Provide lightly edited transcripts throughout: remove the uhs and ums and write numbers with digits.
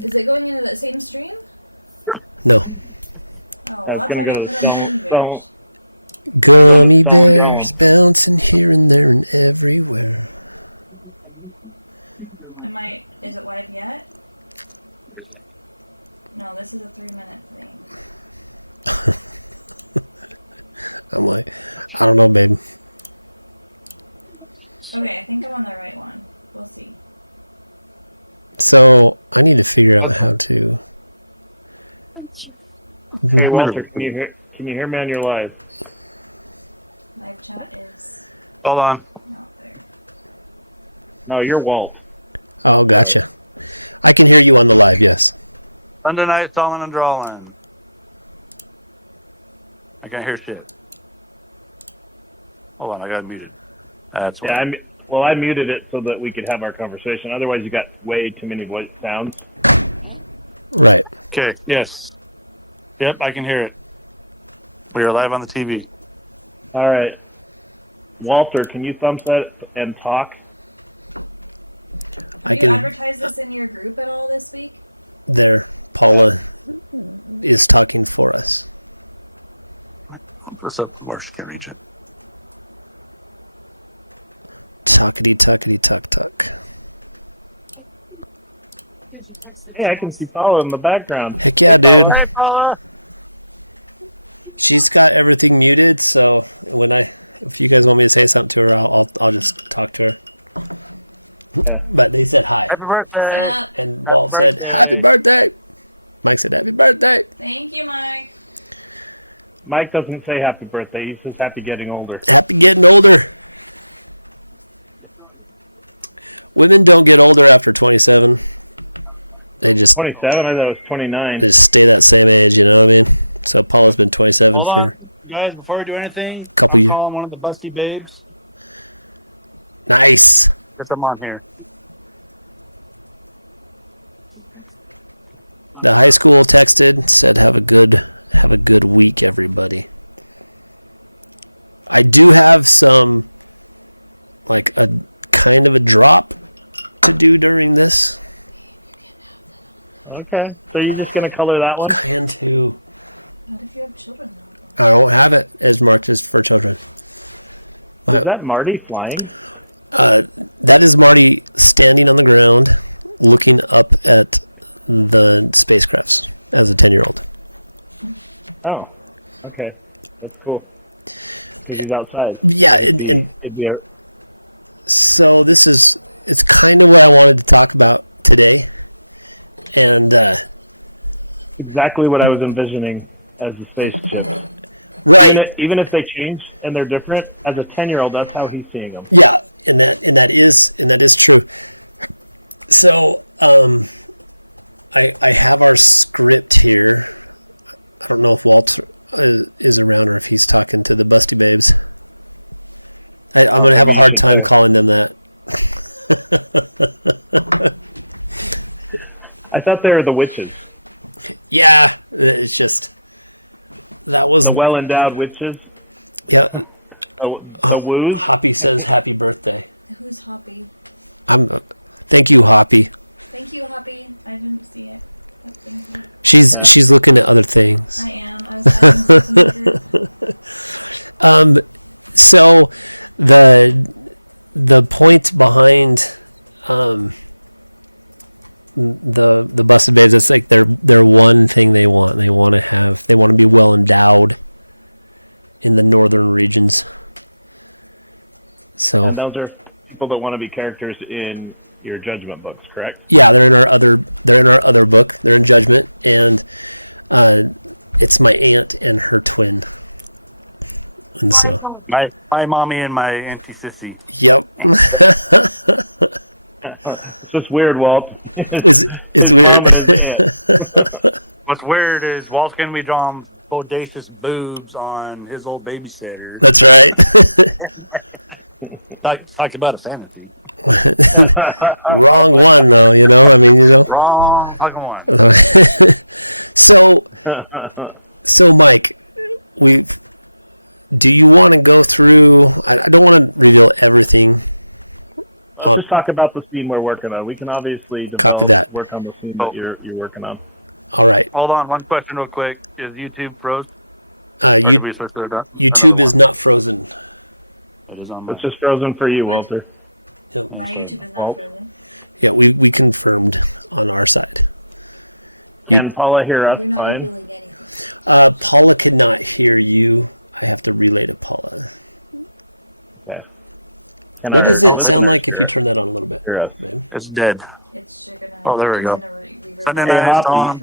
Is it going into that same stream? No. Oh, That's I'll gonna try go to to put on Stone. Gummy bears bouncing here and there and everywhere. Is it live yet? No, this is a 3-minute thing. I'm like, I don't know, babe. Okay, I think I'm on the right one. We'll see. So I need to figure out how to. Hey Walter, can you hear me on your live? Live chat is Hold on. not there. No, you're Walt. Oh, gotcha. I can hear you on the live. Yes. Sunday night, Stalli'N and Drawl'N. I can't hear shit. Hold on, I got it muted. That's why. Yeah, I muted it so that we could have our conversation. Otherwise, you got way too many voice sounds. Right. Okay, yes. Yep, I can hear it. We are live on the TV. All right, Walter, can you thumbs that and talk? Can you advertise this in your group at all this week? There, Paula is talking for us. What's up, Marsh? Can't reach it. Talkity tuckity tuck tuck. Hey, I can see Paula in the background. Heck yeah, dude. Hey, Paula. She's got everything muted, so if you guys want me to say something to her, I'll just talk to her. Yeah. But they said hi, Happy birthday. and Walt said happy birthday. Mike said happy birthday. Thank you, Mike. Mike doesn't say happy birthday. He says happy getting older. Happy getting older. Women don't get older after 27. They just 27. I thought it was 29. they just stay that same age. You know what I mean? So Paula's been 27 Hold for on, guys. Before we do anything, Couple I'm years. calling one of the busty babes. nice. Get them on here. The high school texted, said have a good week, everybody. I do have some like a kind of a drop to do during this. Okay, so you're just gonna color that one? Can too. What if you have children? I don't have it as marked as for children. Is that Marty flying? That is Marty standing on the ground, looking up at the spacecrafts as a 10-year-old. Oh, okay, that's cool. Because he's outside. Yeah, It'd be so it's kind of what I wanted to talk about today, and exactly what I was envisioning as the spaceship. right, Even if they change and they're different, as a 10-year-old, that's how he's seeing them. yeah, and that is true. So I have our script here. I don't know if Walt is around or if he's talking to the Busty Babes. I'm going to have a hard time calling them that. I thought they were the witches. Yeah, it's just that was The well-endowed witches. yeah. The woos. Hoppy says happy birthday. Who's Hoppy? Thank you, Hoppy. Thank you, Hoppy. I didn't see it. But thank you. She's looking at other things. I am. I was having stuff in the group. So the point behind the Busted Babes, it's like their one thing they want. They want to be well endowed in the northern regions. So And those are people that want to be characters in your judgment books, correct? yeah, they're in our other book. They're in Judgment, and it's my aunt and her twin. And so My mommy and my auntie sissy. yep. It's just weird, Walt. It's His weird. mom and his aunt. What's weird is Walt's gonna be drawing bodacious boobs on his old babysitter. That's right. Talk about a fantasy. Wrong one though, you know. I mean, you know. Wrong fucking one. So Mike, do you want to go through? I don't want to reveal everything Let's just talk about the scene we're working on. We can obviously Copy that. work on the scene that you're working on. All right. Hold on, one question real quick. Is YouTube froze? YouTube is not frozen. It is on my... It's just frozen for you, Walter. Yep. My YouTube is not frozen. Yeah, we confirmed on our side. Can Paula hear us You're not fine? revealing anything. Paula cannot hear you. I have to relay to Paula. Okay. What does it sound like if you turn that on a little bit, Hear us. babe? It's dead. It's you're gonna. Oh, there we it's go. gonna reverb. Sunday Hey, night, Hoppy.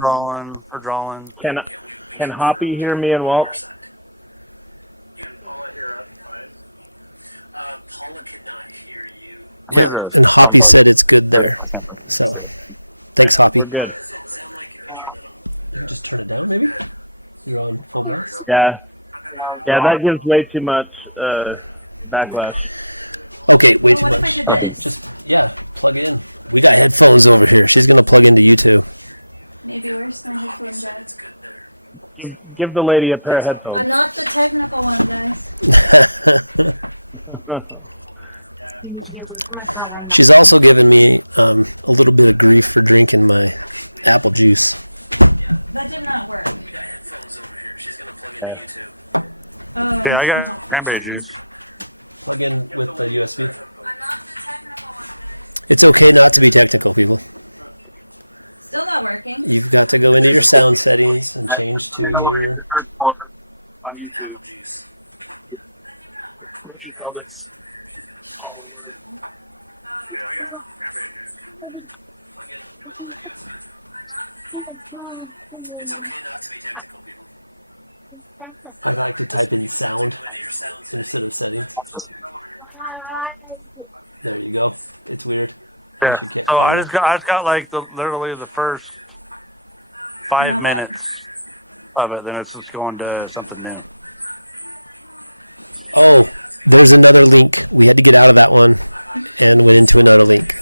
drawing. Can Hoppy hear me and Walt? Can Paula hear us fine? Paula cannot hear you. Yeah, and Hoppy said it's good there. So, thanks, Hoppy. We're good. You can just turn it down, maybe? You're on full blast? Yeah. Yeah, that gives way too much backlash. Okay, way too what if I much. did Okay, this? just, yeah, plug it in. We got headphones over here. She's going to plug into YouTube. Maybe where's my headphone jack? Give the lady a pair of headphones. I'm not the technical one, guys. She's also given me a little bit of grief for drinking my apple juice. That did not work. Oh, Okay, I got cranberry juice. Plug in with the USB. It's okay not to be technical, people. still not working. You've got to go into your sound settings and change to your... Apple juice. It's okay not to be technical, people. I like to type in sound instead of settings. There you go. It's weird. Yeah. You can't So find I just got like literally the first 5 minutes of it, then it's just going to something new. Oh, there's another link. We had to get out of that one and went into another link.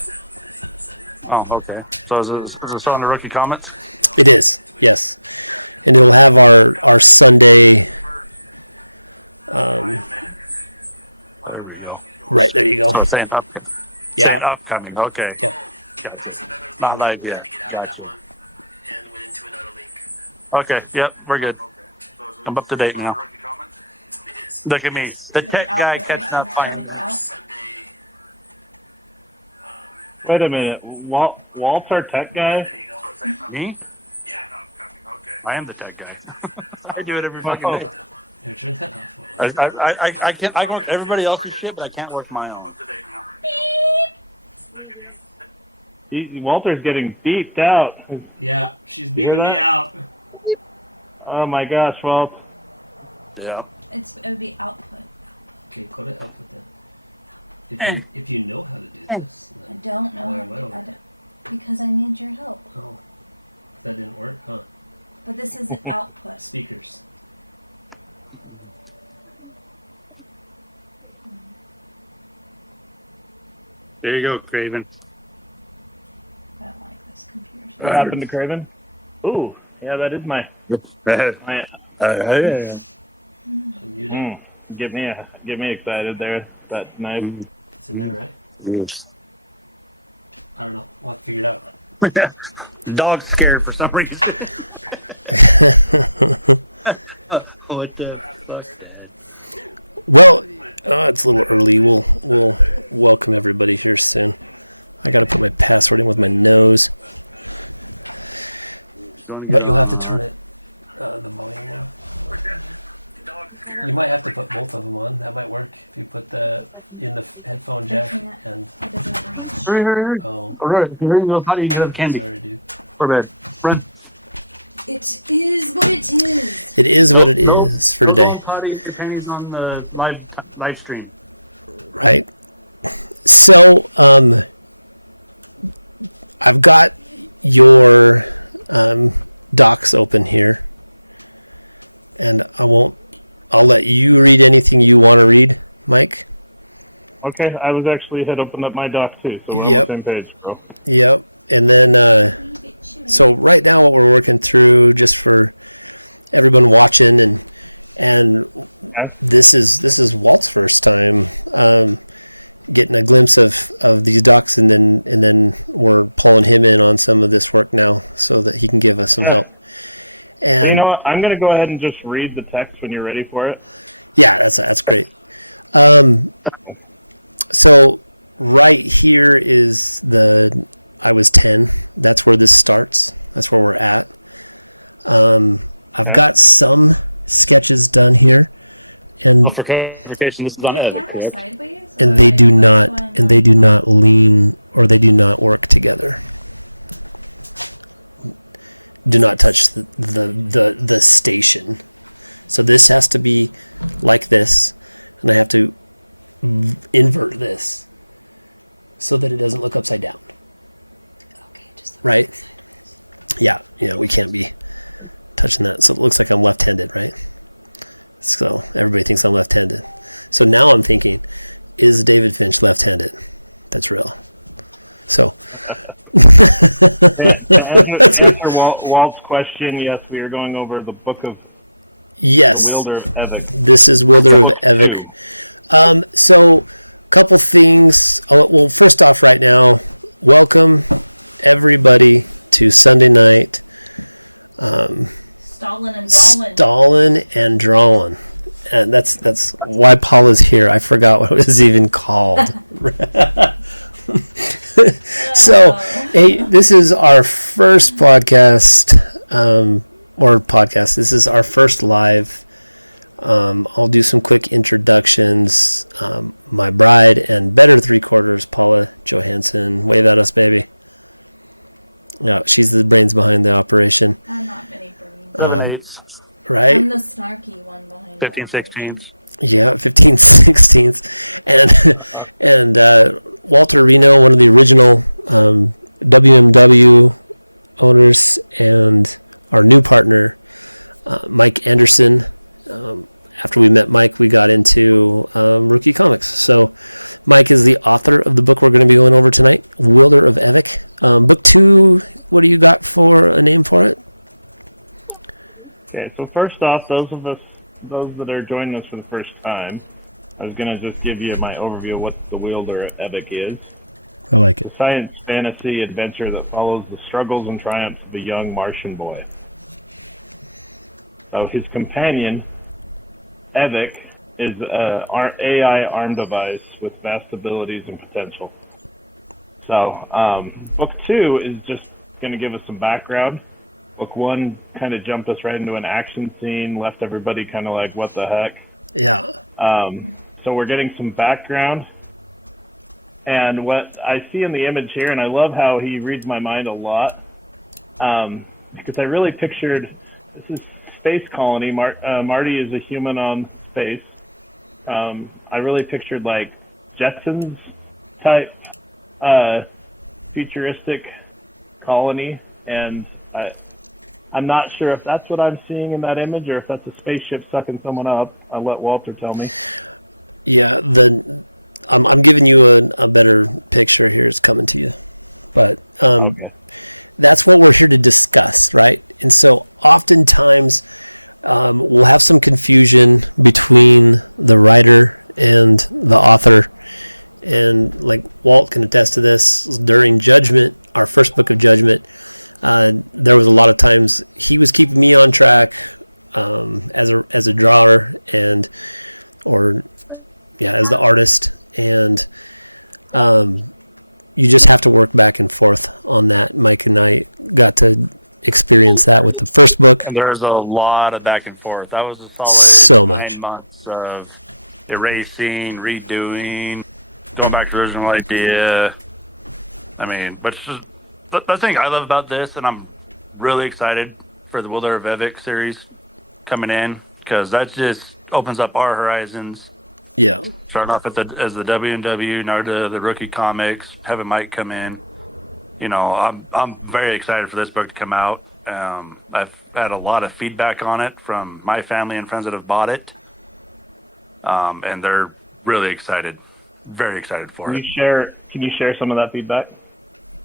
Oh, okay. So is it still on the rookie comments? It is, yes. And it'll have our Sunday... There we go. right, there you So go. it's saying up. Yeah. Saying upcoming. Okay. Yeah. Gotcha. Not live yet. Gotcha. Okay. Yep. We're good. I'm up to date now. Look at me, the tech guy catching up finally. Wait a minute. Walt's our tech guy? Me? I am the tech guy. I do it every fucking day. Here, turn that off. I can't. I work everybody else's shit, but I can't work my own. Walter's getting beeped out. Yeah, she's Hear beeping me that? out. Oh my gosh, Walt. Yeah. It would be output. Okay, go to output then. If you know how to do this. I don't know. I don't, because I need your help. Oh, that didn't work, huh? But this is an output. Speakers. There you go, Craven. I don't like this computer. What happened to Craven? Ooh, yeah, that is my Unmuted. Get me excited there. That's nice. It's in there, right? I don't know. We'll have to figure it out. The dog's scared for some reason. What the fuck? Well, it's a little early. We'll welcome everybody here soon. I got to put my password in with my nose. But you'll have to turn it the volume down. You might have to put both of them on. That might work if you put the in the headphone jack and. It doesn't reach. Hurry. Oh, Alright, here you go. How do you have candy? sorry, dude. For bed. Run. It is what it is. It is what it is for today. Potty, your panties on the live stream. Right. So, I've got your docs open here, and I'll let you read anything you want to read, Mike. Okay, I was actually had opened up my doc too, so we're Yep. on the same page, bro. Yep. And then, so right now what we're working through, just for everyone watching, and this is Walt's first time. getting a glimpse of these docs, and then we're pulling him in on some of this work now so that he can give us some help. And you know what? I'm going to go ahead and just read the text when you're ready for it. yeah, that's great. So right here is I was 10. That's where this starts. That's where we're at. I've got some sketches done here, and For clarification, this is on Ed, Camera correct? sideways, and or they do which not one? and they do not lean, or they do not work together. Do not touch the station. So this has to be like this, and I have to invert this so that it doesn't look upside down. Okay, just Right? Yeah, we can't be touching that. So it looks like I'm left-handed, right? So everybody thinks I'm left-handed. So now I'm thinking, is David Finch left-handed? That's real. So To answer Walt's question, yes, we are going over the book of yes, the Wielder of Evik. this is Wielder of Book Evik. two. So couple things. Well, first off, right now, welcome everybody to Sunday night. Stalli'N and Drawl'N. Stalli'N and Drawl'N. And that's why Paula's here. I forgot what it was even called. So, hey, this is our first podcast, This is our first live. I'll do some quick introductions. My bride and better three-quarters, Paula Johansson. Wave at us, baby. Yeah, she's the brains behind the operation. I'm not many brains. 7/8, Right? I'm the snarky one behind 15 the 16. Yeah, 15/16, and Walter Reno, one of the original WMW owners, and our new partner, Mike Anderson. After we met Mike, we got into Rookie Comics. So Mike is the author of the book we're going to be going over tonight, Wielder of Evik. Book 2, what do you got for a name for it? Okay, so first off, those that are joining us for the first time, I was going to just give you my overview of what the Wielder of Evik is. I like It's a science fantasy adventure that follows the struggles and triumphs of a young Martian boy. So his companion, Evik, is an AI arm device with vast abilities and potential. So, book 2 is just going to give us some background. Book 1 kind of jumped us right into an action scene, left everybody kind of like, what the heck? Yeah. So we're getting some background. And what I see in the image here, and I love how he reads my mind a lot, because I really pictured, this is Space Colony. Marty is a human on space. I really pictured like Jetsons type futuristic colony, and I'm not sure if that's what I'm seeing in that image or if that's a spaceship sucking someone up. I'll let Walter tell me. Yeah, I'm giving you a better picture here. It's coming to you. But Okay. that's what we're here to discuss, right? And so oftentimes we'll have some confusion between the writer and the author. And like Walt can attest to this, during Judgment, our first book of Judgment, there was a lot of times he was keeping me on track as a drawer as the artist, and you just have to work back and forth on that. Mike and I got to experience that with the first book. And there's a lot of back and forth. That was a solid So much. 9 months of erasing, redoing, going back to the original idea. I mean, but it's just the thing I love about this, and I'm really excited for the Wielder of Evik series coming in, because that just opens up our horizons. Yeah. Starting off as the WMW, now to the Rookie Comics, having Mike come in. You know, I'm very excited for this book to come out. I've had a lot of feedback on it from my family and friends that have bought it, and they're really excited, very excited for it. Can you share some of that feedback?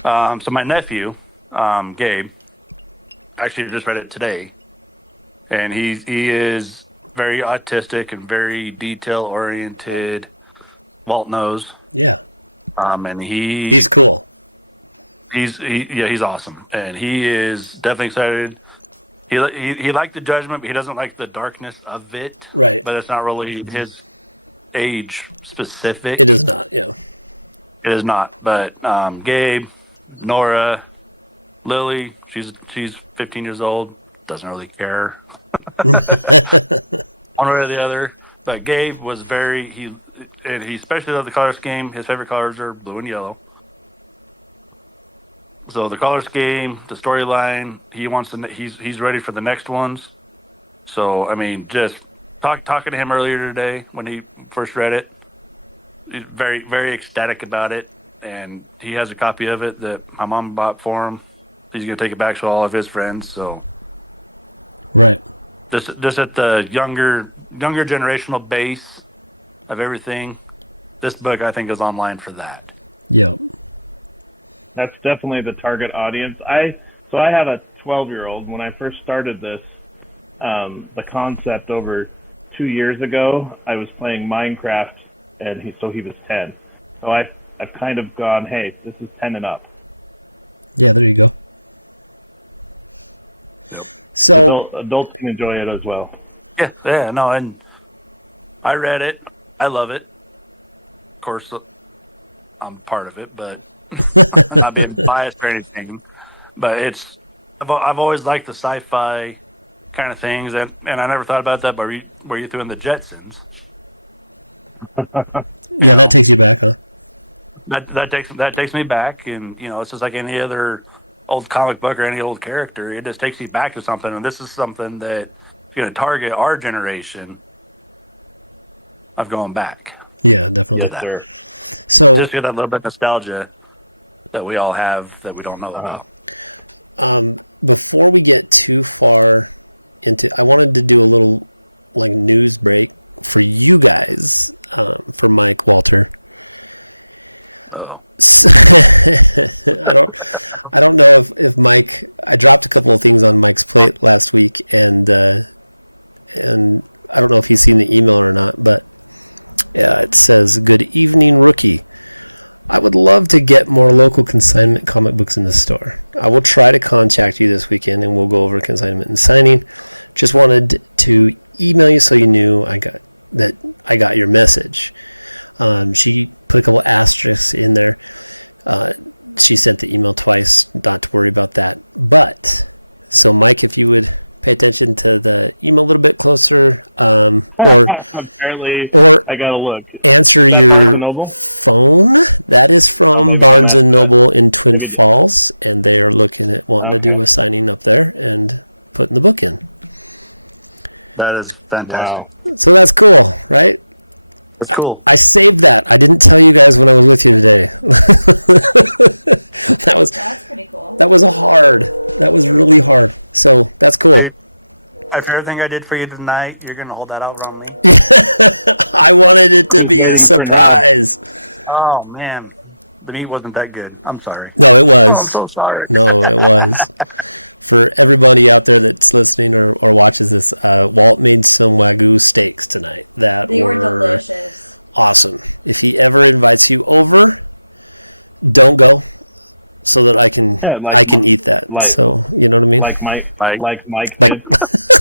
So my nephew, Gabe, actually just read it today, and he is very autistic and very detail oriented. Walt knows, Yeah. And He's cool. He's awesome, and he is definitely excited. He liked the Judgment, but he doesn't like the darkness of it. Right. But it's not really his age specific. It is not, yeah. It is not. But Gabe, Nora, Lily, she's 15 years old, doesn't really care one way or the other. But Gabe was he especially loved the color scheme. His favorite colors are blue and yellow. So the color scheme, the storyline, he's ready for the next ones. So I mean, just talking to him earlier today when he first read it, he's very, very ecstatic about it, and he has a copy of it that my mom bought for him. He's gonna take it back to all of his friends. So right, just at the younger generational base of everything, this book I think is online for that. Yep. That's definitely the target audience. I have a 12-year-old. When I first started this, the concept over 2 years ago, I was playing Minecraft, and he was 10. So I've kind of gone, hey, this is 10 and up. Yeah, there you go. Yep. So Adults can enjoy it as well. Yeah, no, and I read it. I love it. Of course, I'm part of it, but I'm not being biased or anything. But I've always liked the sci-fi kind of things, and I never thought about that. But where you threw in the Jetsons? yeah, that takes you back, huh? That takes me back, and it's just like any other old comic book or any old character. It just takes you back to something, and this is something that is going to target our generation of going back. Yeah, definitely. Yes, sir. So Just get that little bit of nostalgia that we all have that we don't know about. before we get too far into, I wanted to do a little like news break for you guys, for Mike, Walter. Oh, So, I don't know if Mike. I dropped a couple of things on Mike's plate last week, and I don't know if he's seen the email or not. But yeah, it says, "Good evening, rookie. I would love to get more local consignment comic books in the store. I will try to contact you this weekend, and we'll go over consignment and signing. Just wanted to email you so you knew I got your message." She put a couple asterisks in there. She sent the email twice. Not to worry about that. But so, Mike, if you would pay attention to the email a little bit closer, or Apparently, or I gotta look. answer Is that Barnes your and Noble? phone. That is from Barnes and Noble in Twin Falls, and they are looking at wanting to do a signing up there and putting the book in. that is fantastic. Wow. So that's cool, right? That's cool. I saved that. I didn't tell you guys when I was with you today. That's pretty cool. That was really hard. So that's cool. After everything I did for you tonight, you're going to hold that out on me? I wanted it to be a surprise. Oh, man. The meat wasn't that good. I'm sorry. No, it Oh, I'm was. so sorry. No, it was. For everybody out there that's listening or watches this, Walt made some Wagyu steaks tonight that They were delicious. awesome. If he ever invites you over, don't go, so that I can eat that. So you know what I mean? Like Mike. Like- did.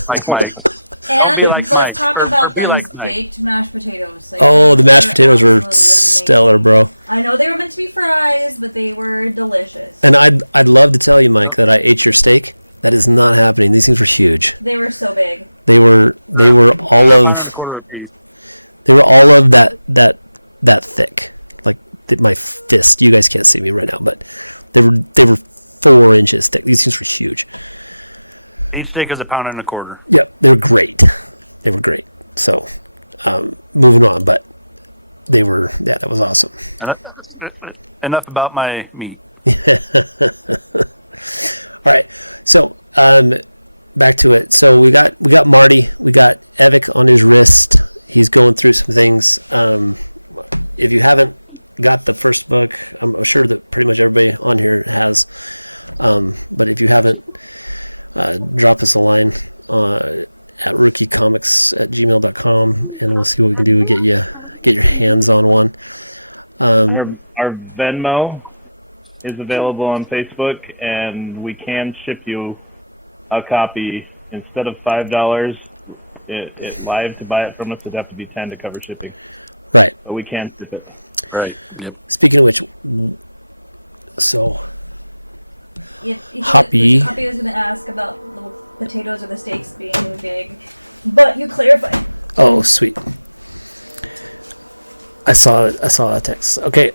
Like Mike. And be like let's Mike. talk Or about be those like Mike. baked mashed potatoes. Like, Oh, the those mashed potatoes were absolutely stellar, amazing. bro. I know they were meant to be fries, but they were delicious. And I'd love to tell you, Mike, that I ate your steak. That is not happening. These things were huge. They were so big. They were all of Quarter apiece. that thick, like my fist. You guys can't see me right now, but they were 4 inches thick. These things were huge. Each steak is a pound and a quarter. Yep, they were great. They were great. So, moving on, but that was awesome. Enough about my meat. All right, so back to it. So we got Marty, we got Evic on his wrist. He's going through some things. If you haven't got the first book, I'm sure that pretty much everybody on here has. But if you haven't, drop us a line at rookiecomics@gmail.com, and we'll see what we can do to get your hands on one. Our Venmo is available on Facebook, and we can ship you a copy instead of $5. It live to buy it from us. It'd have to be 10 to cover shipping, Right. but we can ship it. Right. Yep. Speaking of which, so Hoppy was going to ask about the potatoes or the steaks being big, but you clarified. oh sweet. I saw a text. Okay,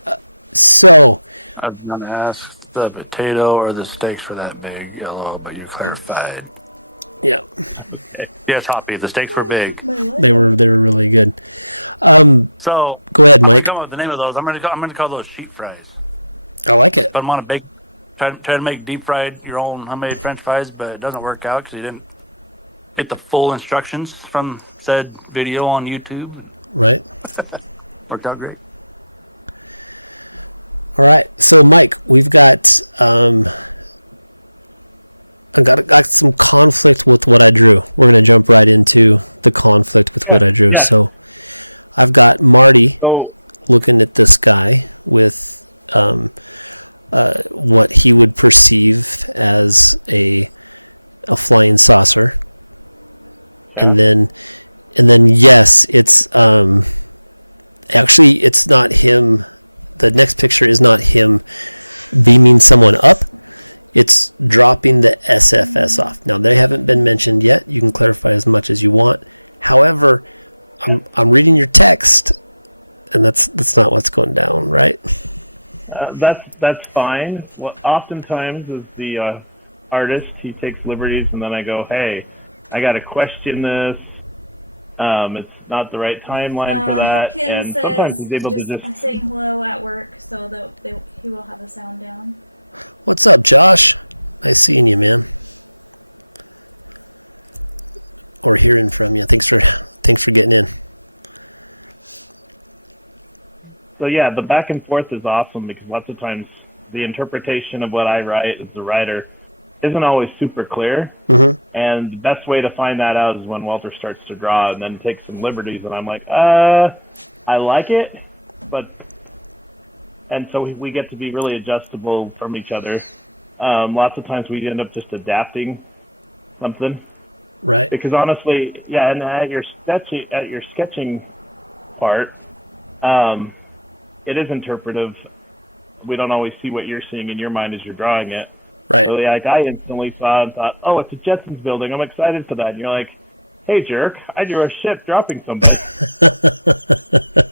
so I was going to ask the potato or the steaks for that big, LOL, but you clarified. yeah, Yes, Hoppy, the steaks were big. they were really good. So Go ahead, I'm gonna Mike. come up with the name of those. I'm gonna call those sheep fries. I like it. But I'm on a bake. Try to make deep fried your own homemade French fries, but it doesn't work out because you didn't get the full instructions from said video on YouTube. Right. Worked out great. All right. So, Mike, we've got I got some conflict with what I drew. We're gonna jump right into the conflict with what I drew. Yeah. So, I've got Marty So looking at this guy with what he would perceive as a flying saucer, and then yes, it's actually it's not him. The next picture is not him beaming someone up. It's dropping the SFS off. Now they haven't been mentioned yet. You can clarify as much as you want. However, I'm reading your text, and that's not what's going down, right? that's fine. Well, oftentimes, as the artist, he takes liberties, and then I go, "Hey, I got to question this. It's not the right timeline for that." Hopkins And says sometimes he's able to just. saying hello at work, so that he will have the sound down. What's up, Josh? Nice seeing you, man. Or hearing from you. Thanks for getting in. So yeah, the back and forth is awesome because lots of times the interpretation of what I write as the writer isn't always super clear. Mm-hmm. And the best way to find that out is when Walter starts to draw and then takes some liberties, and I'm like, I like it, but. And so we get to be really adjustable from each other. Lots of times we end up just adapting something. Right. Because honestly, yeah, and at your sketching part, it is interpretive. We don't always see what you're seeing in your mind as you're drawing it. Right. So like I instantly saw and thought, oh, it's a Jetsons building. I'm excited for that. And you're like, hey, jerk, I drew a ship dropping somebody.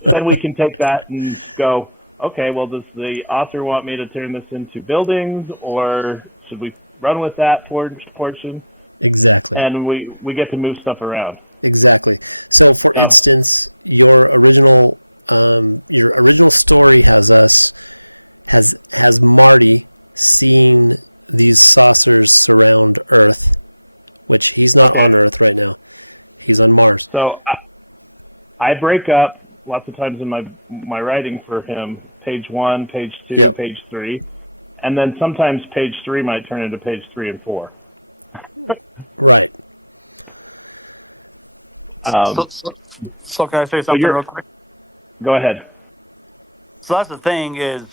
Then we can take that and go, okay, well, does the author want me to turn this into buildings, or should we run with that portion? Exactly. And we get to move stuff around. Exactly. So, for instance, your original story has Marty seeing these saucers surround Earth, which he's not on Earth right now. He's on Mars. So I break up lots of times in my writing for him, page 1, page 2, Yep. page 3, and then sometimes page 3 might turn into page 3 and 4. Right. So can I say something real quick? Go ahead. So that's the thing is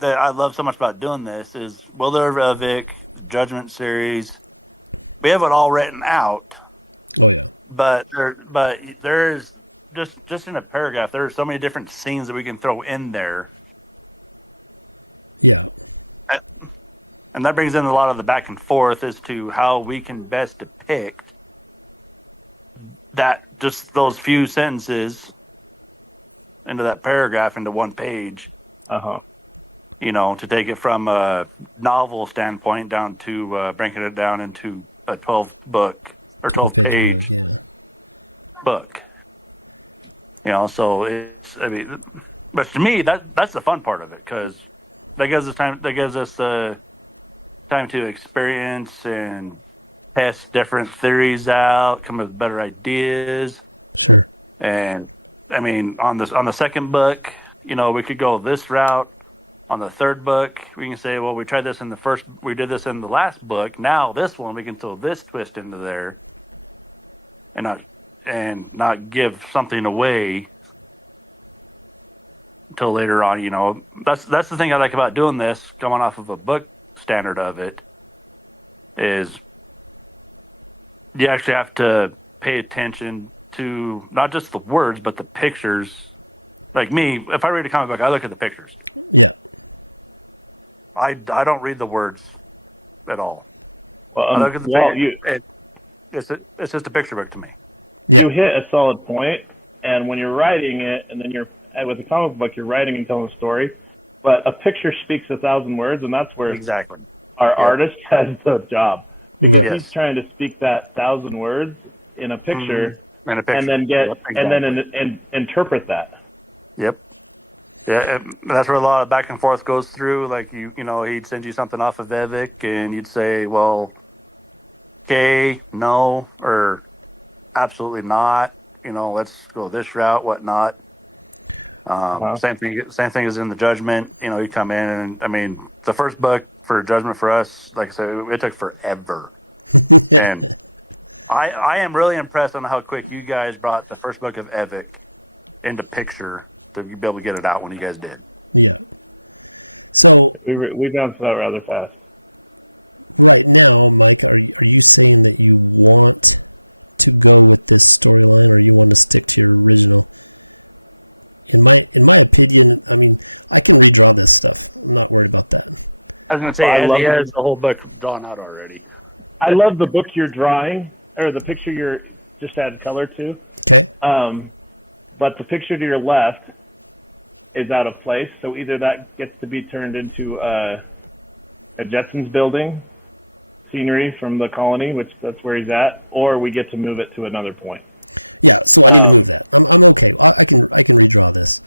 that I love so much about doing this is Wilder Revick, Judgment Series. We have it all written out, Oh yeah. but there's just in a paragraph, there are so many different scenes that we can throw in there. Yeah. And that brings in a lot of the back and forth as to how we can best depict that, just those few sentences into that paragraph into one page. Uh-huh. You know, to take it from a novel standpoint down to breaking it down into a 12-book or 12-page book, yeah. book. You know, so it's, I mean, but to me, that's the fun part of it, because that gives us time. That gives us time to experience and test different theories out, come up with better ideas. Sure. And I mean, on the second book, you know, we could go this route. On the third book, we can say, well, we tried this in the first, we did this in the last book. Now this one, we can throw this twist into there, and not give something away until later on. You know, that's the thing I like about doing this, coming off of a book standard of it, is you actually have to pay attention to not just the words but the pictures. Like me, if I read a comic book, I look at the pictures. Yeah. I don't read the words at all. Well, I look at the well, picture. It's just a picture book to me. Yeah. you hit a solid point, and when you're writing it, and then with a comic book, you're writing and telling a story, but a picture speaks 1,000 words, and that's where Exactly. our artist has the job. Right. He's trying to speak that 1,000 words in a picture, And a picture. and then interpret that. Yep. Yeah, that's where a lot of back and forth goes through. Like you know, he'd send you something off of Evic, and you'd say, "Well, okay, no, or absolutely not." You know, let's go this route, whatnot. Same thing as in the Judgment. You know, you come in, and I mean, the first book for Judgment for us, like I said, it took forever. And I am really impressed on how quick you guys brought the first book of Evic into picture to be able to get it out when you guys did. Yeah. So We bounced out rather fast. right now, Mike, are you saying that you want to go with this storyline, or you want to stick to your original? In my opinion, I mean, I can redraw this stuff. I'm not worried about that. I was going to say, I love he has the whole book drawn out already. I love the book you're drawing, or the picture you're just add color to. Okay. But the picture to your left is out of place, so either that gets to be turned into a Jetsons building scenery from the colony, which that's where he's at, or we get to move it to another point. Yeah. So I need to move that. I'm okay. I can redraw this.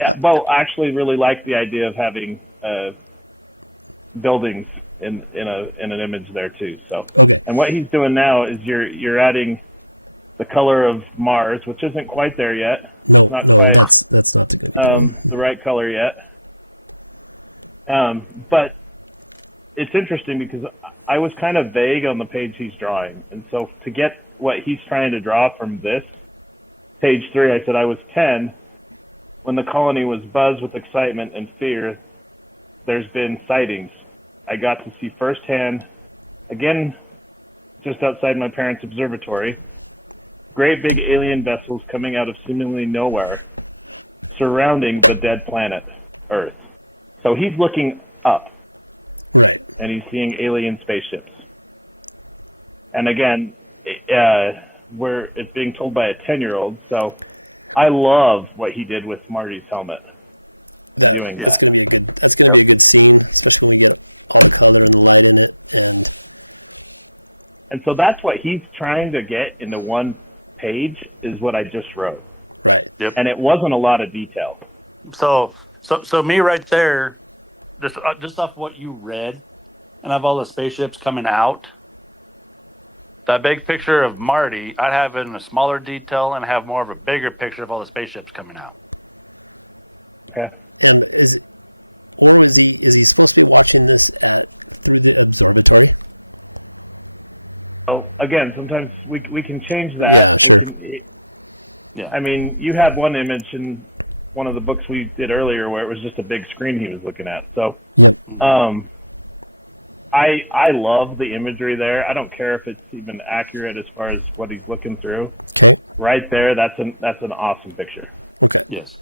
Yeah. Well, I actually really like the idea of having buildings in an image there too. So Okay. and what he's doing now is you're adding the color of Mars, which isn't quite there yet. No, Not no, quite. that's not going to be the one. The right color yet. But it's interesting because I was kind of vague on the page he's drawing, and so to get what he's trying to draw from this page 3, I said I was 10 when the colony was buzzed with excitement and fear. There's been sightings. I got to see firsthand, again, just outside my parents' observatory, great big alien vessels coming out of seemingly nowhere, surrounding the dead planet, Earth. So he's looking up, Right. and he's seeing alien spaceships. And again, it's being told by a 10-year-old, so I love what he did with Marty's helmet. That's going to be a good scene, especially when we get all the color and the light in it, and so that's what he's trying to get into one page is what I just wrote. right. Yep. And it wasn't a lot of detail. So me right there, just off what you read, and of all the spaceships coming out, that big picture of Marty, I'd have it in a smaller detail and have more of a bigger picture of all the spaceships coming out. Okay. And is he supposed to be watching this through the observatory? So again, sometimes we can change that. Yeah, sure. Yeah. I mean, you had one image in one of the books we did earlier where it was just a big screen he was looking at. So Yep. I love the imagery there. I don't care if it's even accurate as far as what he's looking through. Okay. Right there, that's an awesome picture. Okay. Yes.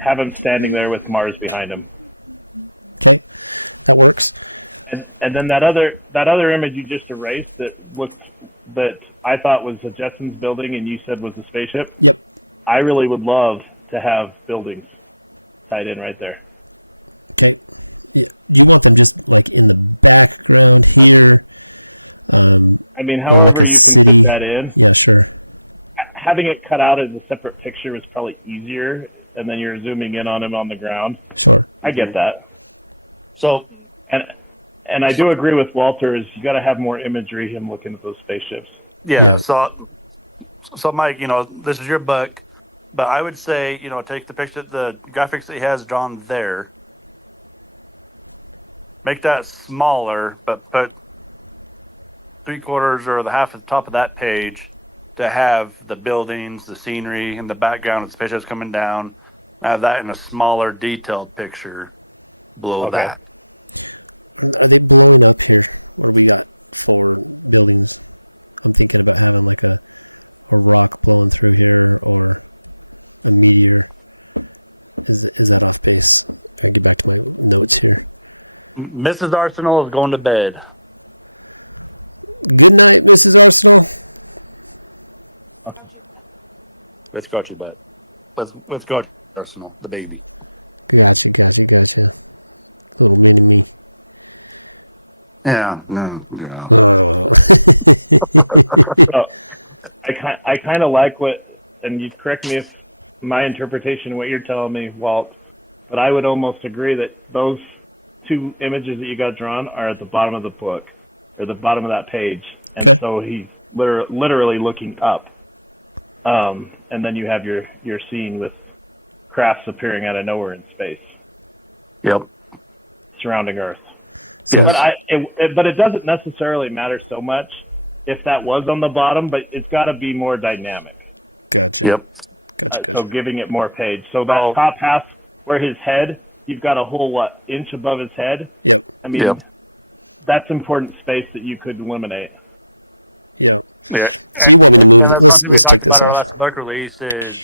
Have him standing there with Mars behind him. Okay. That works. And then that other image you just erased that I thought was a Jetsons building and you said was a spaceship. Yep. I really would love to have buildings tied in right there. Okay. Yeah. You want them just like in the background here? I mean, Or however like a you city. can put that in. Yeah, sure. Having it cut out as a separate picture is probably easier, and then you're zooming in on him on the ground. Sure. I get that. So And I do agree with Walter, is you got to have more imagery, him looking at those spaceships. Yeah. So Mike, you know, this is your book, but I would say, you know, take the picture, the graphics that he has drawn there, make that smaller, but put 3/4 or the half at the top of that page to have the buildings, the scenery, and the background of the spaceships coming down, I have that in a smaller, detailed picture below Okay. that. Are they blowing up here? What do we got for buildings? I'm thinking about having like a rock blowing through here or a meteor. Is that off base? I get back to my notes here. Mrs. Arsenal is going to bed. Good night, Mrs. Arsenal. Let's go to bed. Let's go to Arsenal, the baby. Gotcha. Little mini me. Yeah, no, yeah. Oh. So, I kind of like what, and you correct me if my interpretation of what you're telling me, Walt, but I would almost agree that those two images that you got drawn are at the bottom of the book, or the bottom of that page, and Okay. so he's literally looking up, and then you have your scene with crafts appearing out of nowhere in space, Yep. surrounding Earth. So But it doesn't necessarily matter so much if that was on the bottom, but it's got to be more dynamic. gotcha. Yep. Gotcha. So giving it more page. So that top half where his head, you've got a whole inch above his head. Yep. I mean, Yep. that's important space that you could eliminate. Yep. Yeah. So you want me to move? And that's Let's something we take talked this about our off. last book release is,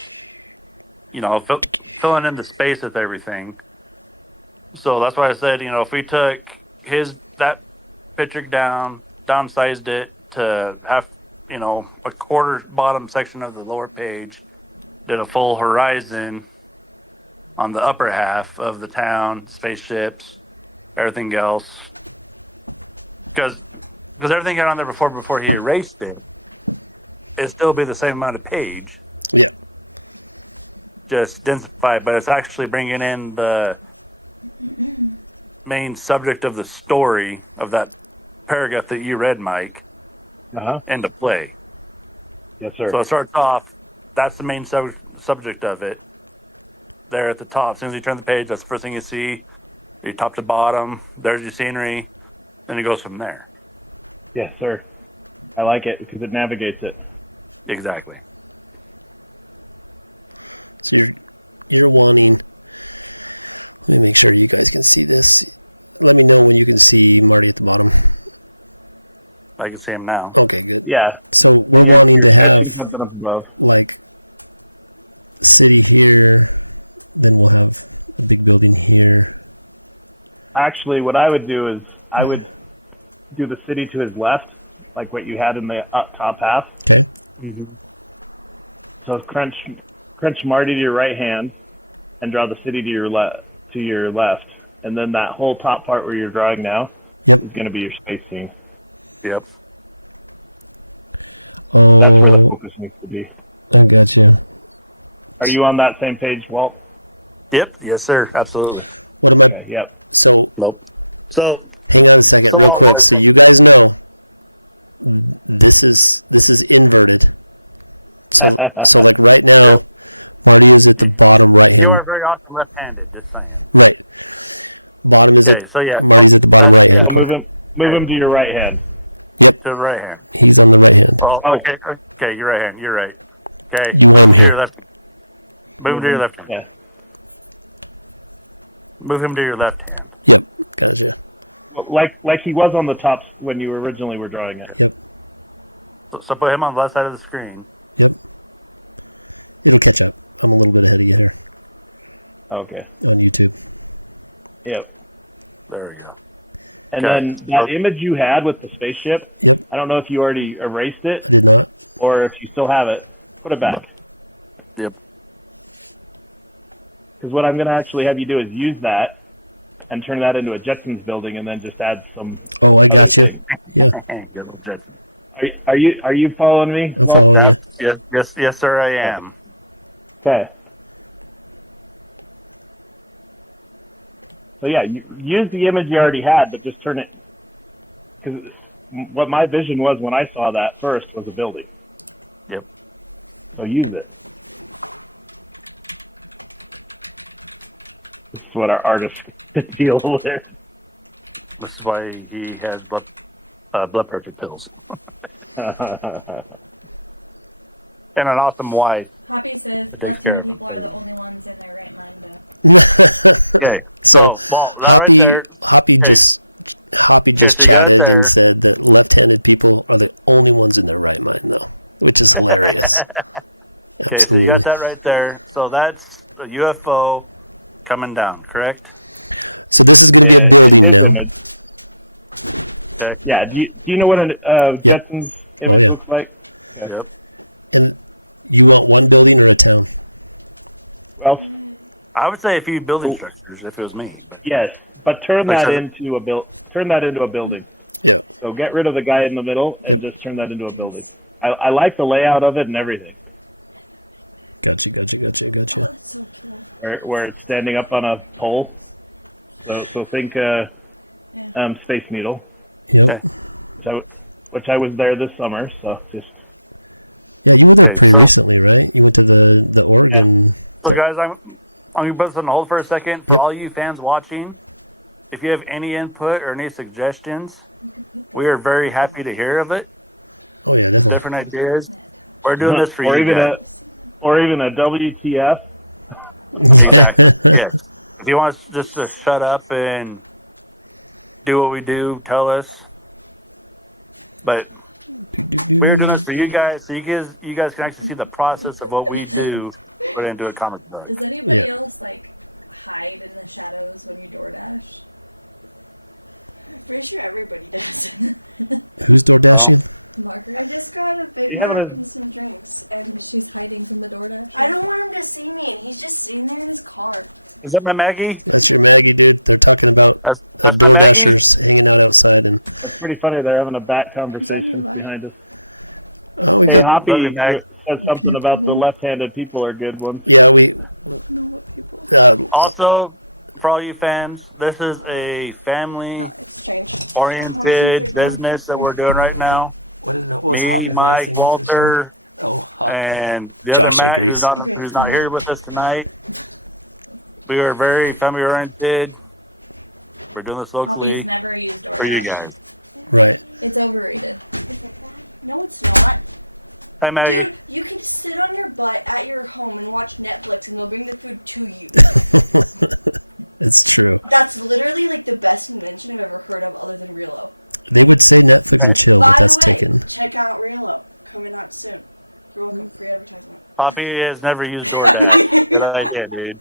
filling in the space with everything. So that's why I said, if we took that picture downsized it to have, a quarter bottom section of the lower page, did a full horizon on the upper half of the town, spaceships, everything else. Because everything got on there before he erased it, it'd still be the same amount of page, Yeah. just densified, but it's actually bringing in the main subject of the story of that paragraph that you read, Mike, into play. Yes, sir. So it starts off, that's the main subject of it. There at the top, as soon as you turn the page, that's the first thing you see. You top to bottom, there's your scenery, then it goes from there. Yes, sir. I like it because it navigates it. Exactly. So you're wanting. Let me make sure you guys can see this. Let me know when you can see Marty at the bottom. I can see him now. Okay, good. Yeah. So we're wanting to have Something up above. like city here, then we'll have a big building here. Actually, what I would do is I would do the city to his left, like what you had in the top half. Okay. So crunch Marty to your right hand, and draw the city to your left, and then that whole top part where you're drawing now Yep. is going to be your space scene. Yep. That's where the Oh, focus needs to be. I got you. Are you on that same page, Walt? Yep. Yes, sir. Absolutely. What am I? Okay, yep. So Nope. So hang on a second, real quick. So you guys know this is inverted. So like right now, Marty is at the bottom right you are hand. very often left-handed. Just saying. Right. Bottom is Okay, at so yeah, Marty's at the bottom right hand So move corner. him to your right hand. Yep. to the right hand. He's on the right hand. Oh, okay. Okay, you're right hand. You're right. Okay. You want him To your here. left. Move him to your left hand. Yeah. Move him to your left hand. Yep. Gotcha. Like he was on the top when you originally were drawing it. Yep. So put him on the left side of the screen. Yep. It'll catch up. I'm a little bit ahead of you here Okay. on YouTube. Yep. There we go. And Okay. then that image you had with the spaceship, Yep. I don't know if you already erased it I did not. or if you still have it. Put it back. Yep. Because what I'm going to actually have you do is use that and turn that into a Jetsons building, and then just add some. Oh, I got you. Yeah, Good. Are you following me? I'm following you. Yes, sir, I am. Okay. So yeah, you use the image you already had, but just turn it. Because what my vision was when I saw that first was a building. Yep. So use it. This is what our artist deal with. This is why he has blood pressure pills. And an awesome wife. Hoppy says Takes care left-handed of people are the only ones in their right mind, though. Okay. So well, that Hoppy right there- Hoppy just If you got chatted there- and said that left-handed people are the only ones in their right mind, though, which is hilarious. Okay, so you Absolutely. got that right there. So that's the UFO coming down, correct? So this is going to be a building now. Okay. Yeah. Do you know what a Yep. Jetsons image Oh, yeah. looks like? Yep. And you want one building or a town? Well, I would say a few building structures if it was me. But yes, but turn Like that seven. into a Turn that into a building. Yeah. So get rid of the guy in the middle and Yep. just turn that into a building. I like the layout of it and everything. Gotcha. Oh, that's so cool. Where it's standing up on a pole. So think Space Needle, Yep. which I was there this summer. So just Yeah, you were there Okay, pretty so- recently, right? You went to the Oregon. So guys, I'm going to put this on hold for a second. For Yep. all you fans watching, if you have any input or any suggestions, we are very happy to hear of it. Oh yeah, definitely. Different ideas. We're doing this for or you even guys. or even a WTF. Exactly. Yes. If you want us just to shut up and do what we do, tell us. But we're doing this for you guys, so you guys can actually see the process of what we do put into a comic book. Does anybody Yeah. else like hide in the shadows when you DoorDash? I'm pretty sure everybody does. Who's door dashing? Margaret, I just got a Big You have Mac a- and some drinks, and she's hiding from the DoorDash. I don't want him to see me, and he's just sitting there in his car. Is that my Maggie? That's your Maggie, dude. They're talking about That's door my Maggie? dashers hanging out outside, and It's pretty funny. They're having a bat conversation live. behind us. oh, we Hey, got Hoppy Love you, Mag. said something about the left-handed people are good ones. yeah we Also, for all you fans, this is a It's changed. family-oriented business that we're doing right now. What was Me, Hoppy's last Mike, thing? Walter, Oh, and the Josh other Matt agrees. who's not here with us tonight. We are very family-oriented. We're doing this Hoppy's locally never used DoorDash. for you guys. right. It's overrated. No, it's not. Hi, Maggie. Dude, you can sit on your butt at your home and watch Netflix, and they'll bring the food to you. It's true. That's literally like the best invention I've ever heard of, other than Relo. They would say Netflix and chill, but By that's the way, taken. check out Relo. Coming out soon. You're welcome. Free advertisement. Hoppy has never used DoorDash. Good idea, dude.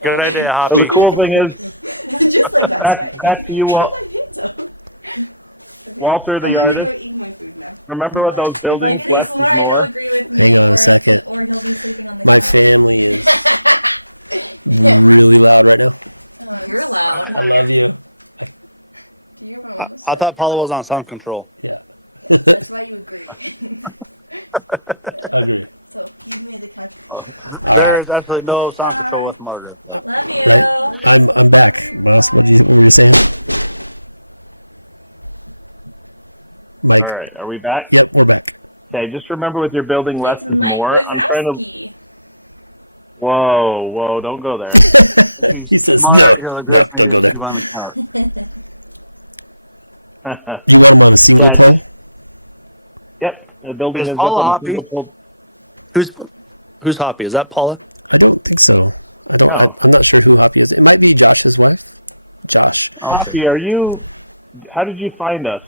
Good idea, The Hoppy. cool thing is, Just like last night. back to you, I think so. Walter I'm the gonna go artist. eat my food now. Remember what those If buildings he's left smart, he'll more? agree with me. Hang on a or- second. Or he'll be sleeping on the My couch. family is really loud right now. Oh, you're loud. I love you. Do you remember what was I thought Paula was on sound control. Yeah, That's why you agree. agree. So, you made the couch. All right, There's absolutely no sound control with Margaret. Love you. right. I'm back, boss. What were you saying? Mike. All right, are we back? Yep, we're back. Okay, just remember with your building less It's is Mike more. I'm trying to. Wazowski. Whoa, don't go there. He says no, don't go there. You want him on a single pole? Yep, the building Is is up Paula on a Hoppy? single pole. Who's Hoppy? Is that Paula? I don't think so. I'm not sure who Hoppy is. It might be Josh's wife. Josh. Hoppy, are you? How did you find us?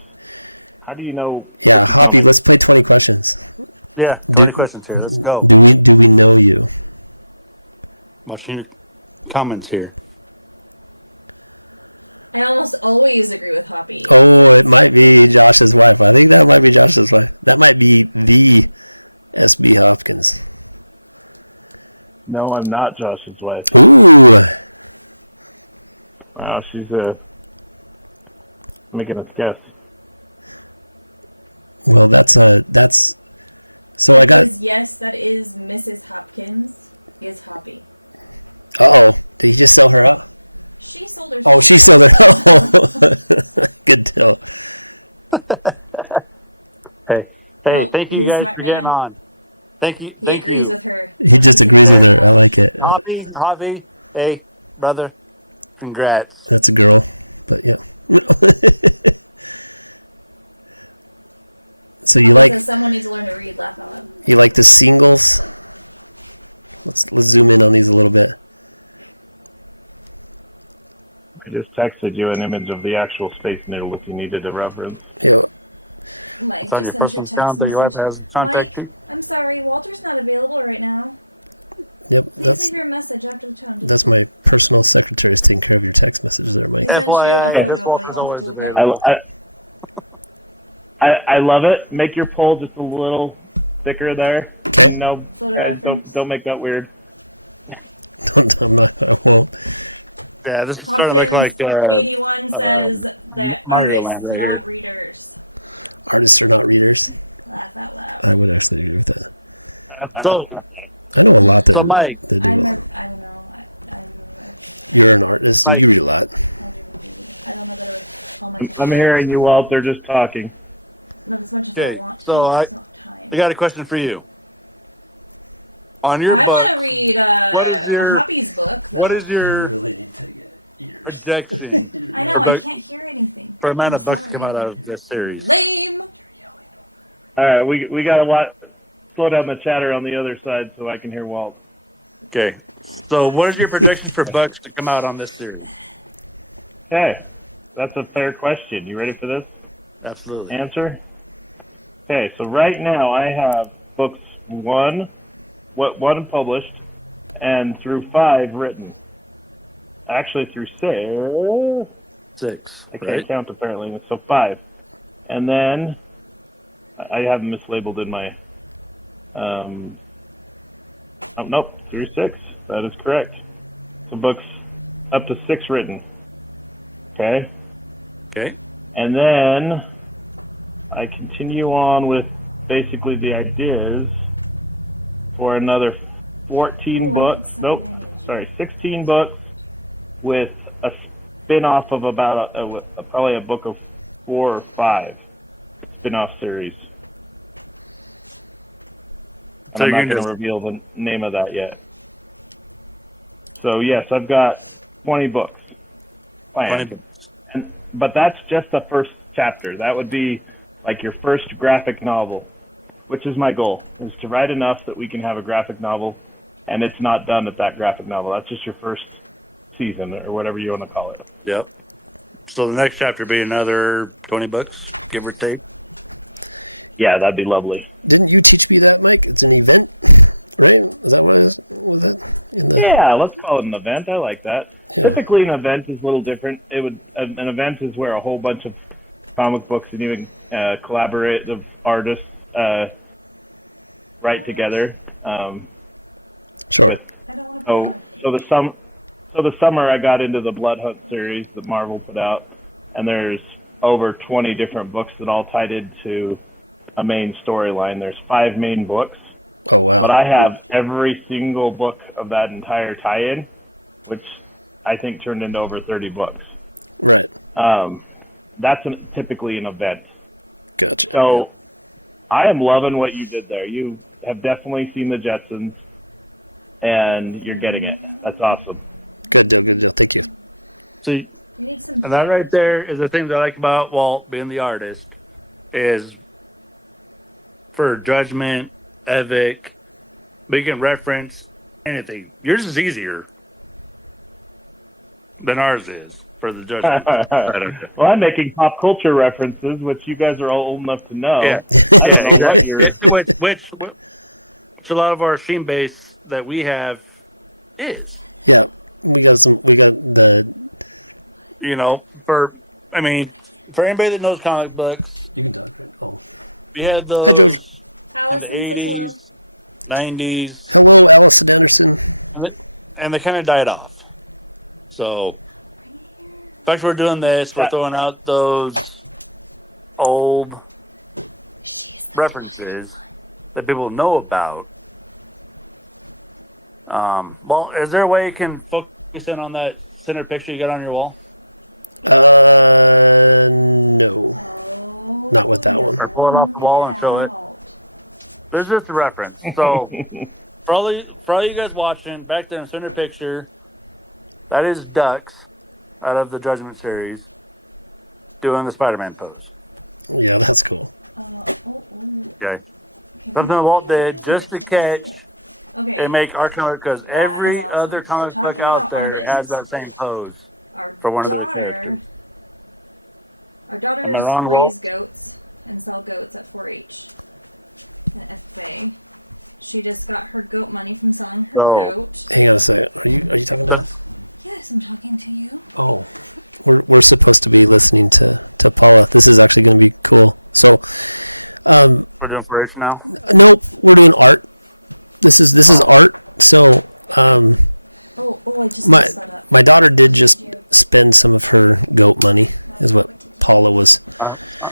How do you know? Yeah, Hoppy. Let's play 20 questions. Yeah. Do- 20 questions here. Let's go. Do we know you? Watching your comments here. I almost always agree with Hoppy. Oh, it might be Josh's wife. I think that might be Josh's wife. That might be the SB Hopkins. No, I'm not Josh's wife. Ooh. Wow, she's making us guess. Well, that's so I got. Because, yes, that is Mrs. Hopkins. Is Hoppy. Uh-oh. Did he just sell her out? She sold her. Oh, she sold her out. Good tell. Hey, Nope, thank you he's a guys smart for getting man. on. Thank you. He thank agrees you. with her. He just agrees with her. I like it. Hobby, hey, brother, congrats. That's a girl, but yeah. So you Because like someone needs to learn to read. Laugh out loud. you like the singles? Let's zoom in on these a little bit. I just texted you an image of the actual Space Needle if you needed a reference. Yeah. Mike, It's on just your sent your personal text account that your wife message. has contact Mike, you. I'm sorry, Walter's not available right now. Yep. Please That's leave your message after the tone. that's my personal secretary is taking care of your text messages there, Mike. He sent you a FYI, photo this of Walter's what he always wants it to look like. available. I love it. Make your poll just a little thicker there. Okay. No, Photo guys, reference. don't make that weird. I'm not. I won't. Yeah, this is starting to look Hopkins like 81 says that Mario artists, Land right not here. readers. Artists are not readers. Laugh out loud. I would actually agree with that. so. I know a lot that So, Mike, that do. I well. don't know. You're an artist. So Mike. you read a lot. I don't know that I would call myself. I'm hearing you, Walter, just talking. Not as much as I Okay, want to. so There's not time. I got a question for you. On your I book, want to read what is your- Hoppy's book. Though. what is your really need to get ears. projection I know, I book- can't hear anything. for amount of I'm books to come sorry. out of this series? Lame! All right, we got to slow down the chatter on the other side so I can hear Walt. Okay, so what is your projection for books to come out on this series? Okay, that's a fair question. You ready for this Absolutely. answer? Okay, so right now I have books one published, and through 5 written. Actually, through 6. 6. I can't Right? count apparently. So 5, and then I have them mislabeled in my. Oh, nope, through 6. That is correct. So books up to 6 written. Okay. Okay. And then I continue on with basically the ideas for another 14 Oh, I books. can Nope, sign it. sorry, 16 books with a spin-off of about probably a book of 4 or 5 spin-off series. And So I'm you're not going to gonna- reveal the name of that yet. So yes, I've got 20 books planned. But that's just the first chapter. That would be like your first graphic novel, which is my goal, is to write enough that we can have a graphic novel, and it's not done at that graphic novel. That's just your first season, or whatever you want to call it. Yep. So the next chapter be another 20 books, give or take. Yeah, that'd be lovely. Didn't you teach me that, Mike? It's an event, right? Is that what it is? Was that in the? Yeah, let's call it an event. I like that. Yeah. Typically, an event is a little different. An event is where a whole bunch of comic books and even collaborative artists write together. Sure. I don't want to So the summer I got into the Blood Hunt series that Marvel put out, and there's over 20 different books that all tied into a main storyline. There's 5 main books, Oh wow. but I have every single book of that entire tie-in, which I think turned into over 30 books. Right. That's typically an event. Gotcha. So I am loving what you did there. You have definitely seen the Jetsons, and you're getting it. That's awesome. Good deal. Good deal. Thank you. So, You need some. and that right there is the things I like about Walt being the artist, is for Judgment, Evic, we can reference anything. Yours is easier than ours is for the Judgment. Well, I'm making pop culture references, which you guys are all old enough to know. Yeah. I don't know what you're. which a lot of our theme base that we have is. Yeah, we got some. We got the. You know, for anybody that knows comic books, You can talk. Right? Oh. we had those Hi, George. in Allison the says hello. 80s, 90s, Hello, Allison Anderson. and they kind of died off. So, in fact, we're doing this. We're throwing out those old references that people know about. Well, is there a way you can focus in on that center picture you got on your wall? No. Oh, Not with that one. Or pull it off the wall and show it. out. There's just a reference. So, for all you guys watching, back there in the center picture, that is Dux out of the Judgment series doing the Spider-Man pose. Yeah, that's cool. Okay. Something Walt did just to catch Okay. and make our comic, because That every is awesome. other So comic book talking out about there artists, has that same pose. Our for one of the daughter, characters. our daughters Am I wrong, raise Walt? goats and sell goats at 4-H and FFA. She just got her goat money from selling her goat. Hang on a second. Are you talking to us? Yes, I'm talking to you. Oh, we're supposed to be listening to Paula. This is actually going to be cool. So, We're doing for H now. nope, we're doing art. This is art. So, I just my messed that up. my daughter did just spend some of her goat money, is what Paula was.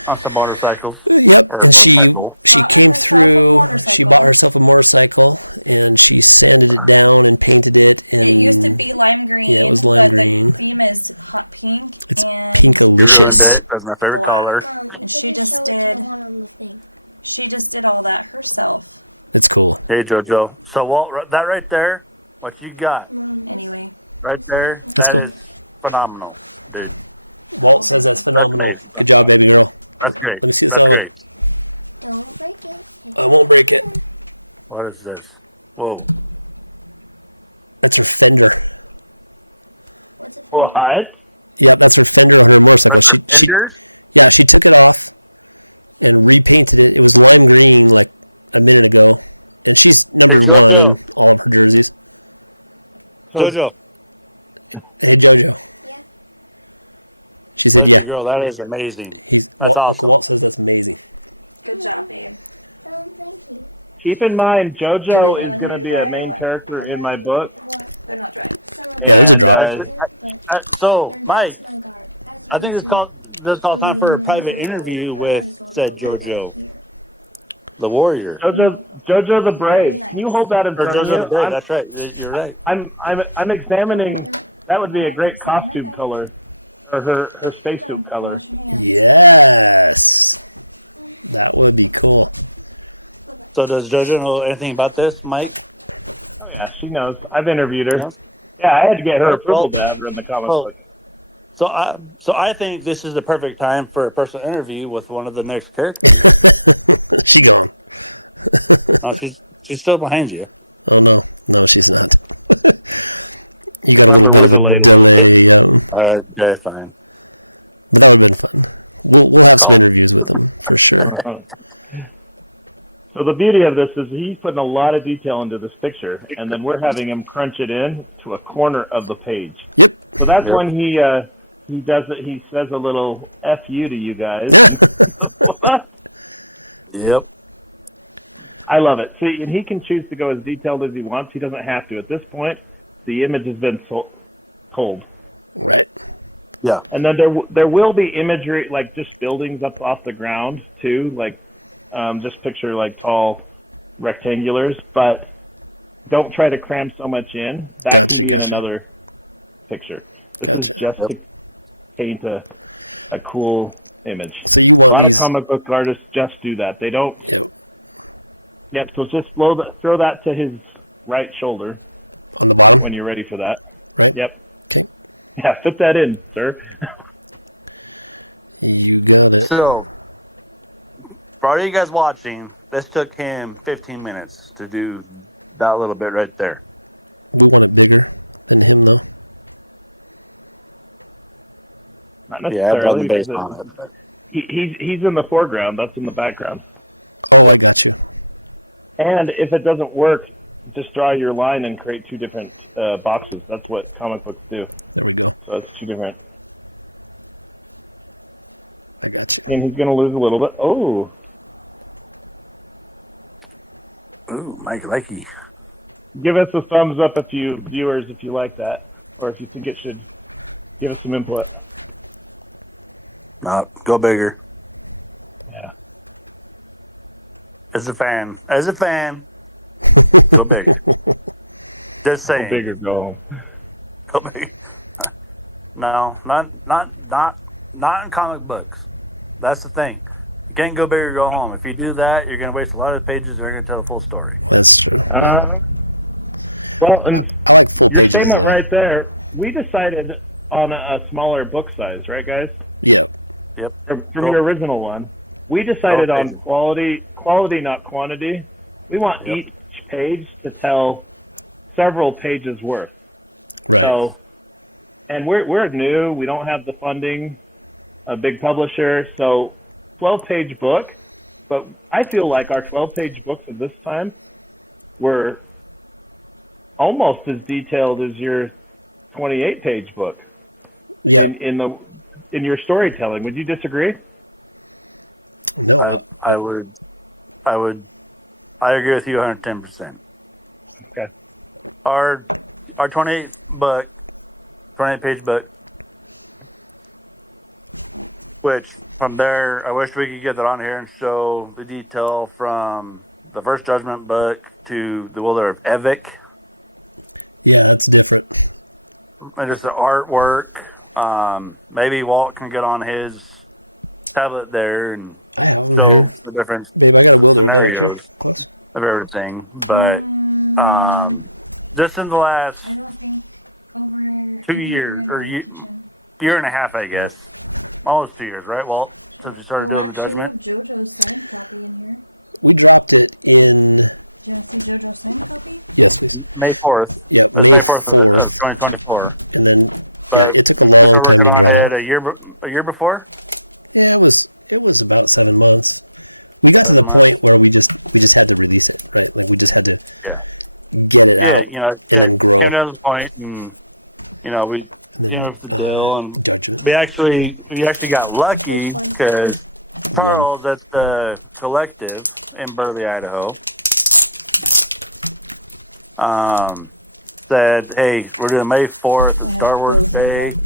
On some motorcycles. Yep, Or and she motorcycle. Bought came herself a through. motorcycle. She bought herself a motorcycle, and she sanded it down and painted it. And It used to be lime green. Yeah, it was lime but green. The theme is hot pink. It's and pinkalicious. That's my favorite Black. color. And she just did. She just did all that herself. It's cool. Hey, JoJo. So, Walt, that right there, what you got Anyway, right there, That's that cool. is phenomenal, dude. Walt says that's phenomenal. Good job, baby girl. That's great. Let me see this That's other great. Don't break it. I won't break it. What is this? Whoa. That's her fender. What's it? What? Yep, that's her fender on her motorcycle. She took it off and repainted it. It was lime green like a minute ago, and she's number Hey, one JoJo. in all of her jerseys. JoJo. Hey JoJo. Yeah. She said, Baby "Yeah." Girl, that is amazing. Uncle awesome. Walt says that's amazing. good job, babe. Thank you. Keep in mind, Did we JoJo put them is in going here to to be a dry or main what? character in my book. They're not dry. Yeah, there's a drop. So, Mike, I think this is all time for a private interview with said JoJo, the warrior. JoJo the Brave. Can you hold that in Or front of JoJo the you? Brave, that's right. You're right. I'm examining. That would be a great costume color, or her spacesuit color. Yes, that would be cool. So does JoJo know anything about this, Mike? Yeah, she knows. I've interviewed her. Yeah. Yeah, I had to get her approval to have her in the comic Well, book. So I think this is the perfect time for a personal interview with one of the next characters. She gone. No, she's still behind you. Oh no, she's not. You got a little bit of a delay, Okay, fine. but that would have been fun. We'll have some interviews with him for sure. So the beauty of this is he's putting a lot of detail into this picture, and then we're having him crunch it in to a corner of the page. Yep. So that's when he does it. He says a little "f you" to you guys. Yep. I love it. See, and he can choose to go as detailed as he wants. He doesn't have to. At this point, the image has been told. Right. Yeah. And then there will be imagery, like just buildings up off the ground too, like just picture like tall rectangulars, but don't try to cram so much in. That Gotcha, can be gotcha. another picture. This Gotcha. is just to paint a cool image. So you A want lot these? of comic book artists just do that. They don't. Yep. Yep. So just throw that to his right shoulder On the bottom, when you're ready for that. right? Yep. Okay. Yeah, fit that in, sir. You got it. So, for all you guys watching, this took him 15 minutes to do that little bit right there. We want it bigger than him, though. Not Yeah, I brought the necessarily. base because on it. But He's in the foreground. That's in the background. Oh, I got you. And if it doesn't work, just draw your line and create two different boxes. That's what comic books do. There we go. So it's two different. I got you. And he's going to lose a little bit. Oh, ooh, Mike Likey. give us a thumbs up if you like that, or if you think it should. Give us some input. No, go bigger. Yeah. As a fan, go bigger. Just saying. Bigger go home. Go bigger. No, not in comic books. That's the thing. You can't go big or go home. If you do that, you're going to waste a lot of pages and you're going to tell the full story. That's true. Well, and I like full your pages, statement though. right there. We decided on a smaller book size, right, guys? Yep. Yep. From your original one. We decided on pages. quality, not quantity. We want each page to tell several pages worth. Right. So, and we're new. We don't have the funding, a big publisher. So, 12-page book. But I feel like our 12-page books at this time were almost as detailed as your 28-page book. Yeah. In your storytelling. Would you disagree? No. I agree with you 110%. Okay. Our 28 page book, which from there, I wish we could get that on here and show the detail from the first Judgment book to the Wilder of Evik, Yeah, that's different. and just the artwork. Maybe Walt can get on his tablet there and I have them show here. the difference Babe, I got a Wilder back Scenarios. here. Close. of everything. But just in the last I don't think over 2 years or year and a half, I guess, almost 2 years, right, Walt? Since we started Well, doing actually, you Judgment. have JoJo's signed copy in here. We dropped it in. Do you want to see JoJo's signed copy? Yes, please. May 4th. Yep, The May 4th. 2024. And then, yeah, But it took a long We're time to working draw on it that. a year before. Yeah, it was about 7 months. We got to the point where we just had to release it, right? Like we just had to get it out and then grow. Came to the point, and we And then for Dill, and Judgment. we actually got lucky Which one? because Charles at the collective in Burley, Idaho, said, "Hey, we're doing May 4th, I it's have Star Wars both of Day. them.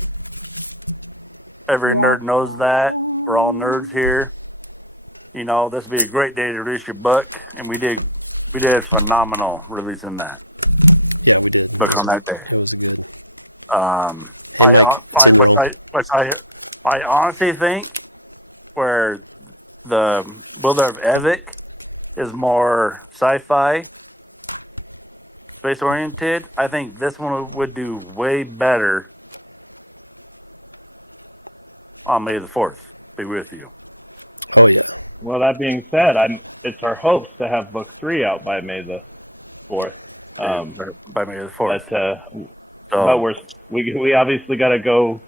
Every nerd knows that. We're all nerds here. This would be a great day to release your book," and we did phenomenal releasing that. Yeah, we did. Put it on that day. It was a good. Hey, Mike, it's in Rome. I honestly think where the Wilder of Evik is more sci-fi, space-oriented, I think this one would do way better on May the 4th. Be with you. Oh yeah. Well, that being said, it's our hopes to have book 3 out by May the 4th. By May the 4th. But we obviously got to go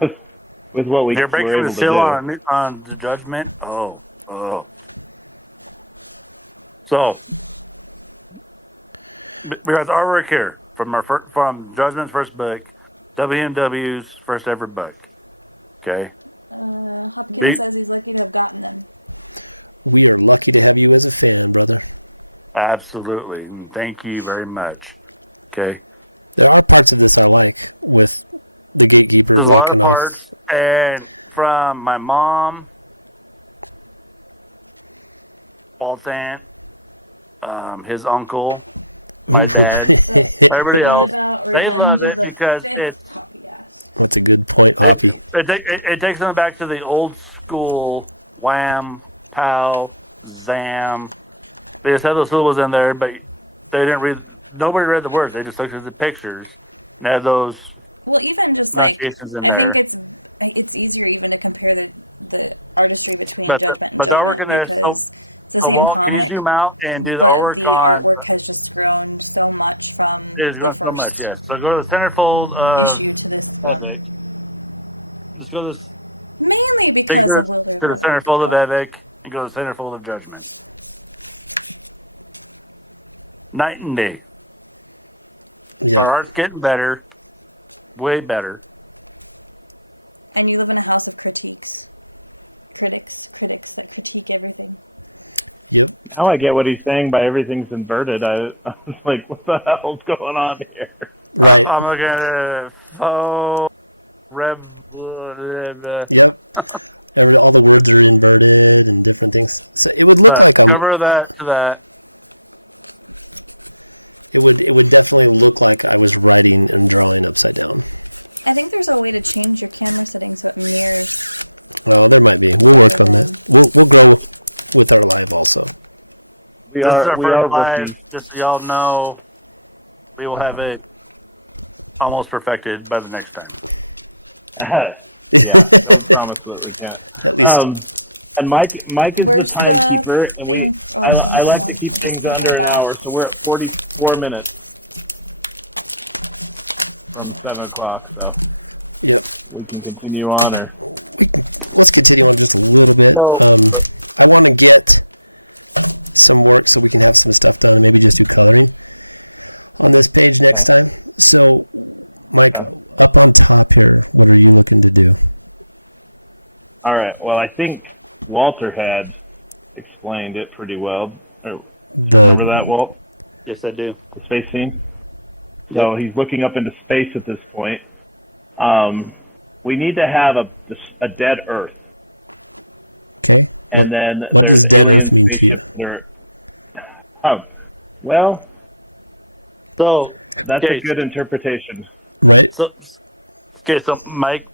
with what we You're were breaking able the to seal do. on the Judgment. Oh. So we got the artwork here from Judgment's first book, WMW's first ever book. Okay. Hopkins says he's lucky to have gotten them. We are lucky to have you as a fan, brother. Absolutely. And thank you very much. Okay. There are parts of this I like, with the gatekeeper There's a lot walking of off. parts, and from my mom, Walt's aunt, his uncle, my dad, everybody What else, about they Revenge love of it the because Fifth? Poppy asked. That's a good point, Hoppy. it takes them back to the old school Wham, Pow, Zam. They just had those syllables in there, but they didn't read. Nobody read the words. They just looked at the pictures and had those. Well, even just like notations in I think there. it's easier even to compare the artistry between Judgment and but now we're Judgment gonna- because it's the So same Walt, can you comic, zoom out and do the but artwork the on- artwork has just grown so much from It's the grown so first much, yes. So go to the centerfold of issue to this one. Evik. Just go to this. Mainly because Go of Wilder. to the centerfold of but- Evik and go to the centerfold of Judgment. Night and day. Our Yeah. art's getting better, way better. And you live in a house of critics that critique everything. Yep. Now I get what he's saying by everything's inverted. I was like, what the hell's going on here? Right. I'm looking at Yep. All the words are inverted and different things. So it would look like I'm. cover that to that. It would definitely look like I was writing and drawing upside down. I think there's a way to change your camera settings so it mirrors. Well, there might be. We'll work on that. We'll grow with our live also. We This is are our we first are live. working. Just so y'all know, we will have it almost perfected by the next time. Yeah, I promise that we can't. At least And Mike is Where's the timekeeper, and thing? I like to keep things under an hour, so we're at 44 minutes from 7 o'clock. So Yep. we can continue on, or Let's continue on just a little bit. I want to get some work so we can have some stuff done and maybe just do coloring on this page next time. So, Mike, up on top here, what are you looking to do? all right. Well, I think Walter had explained it pretty well. Remember that, Walt? Yes, I do. The space scene. So he's looking up into space at this point. We need to have a dead Earth. Okay. And then What does there's dead alien Earth mean to you? spaceships well, So, that's okay, a good interpretation. Right? So, Mike,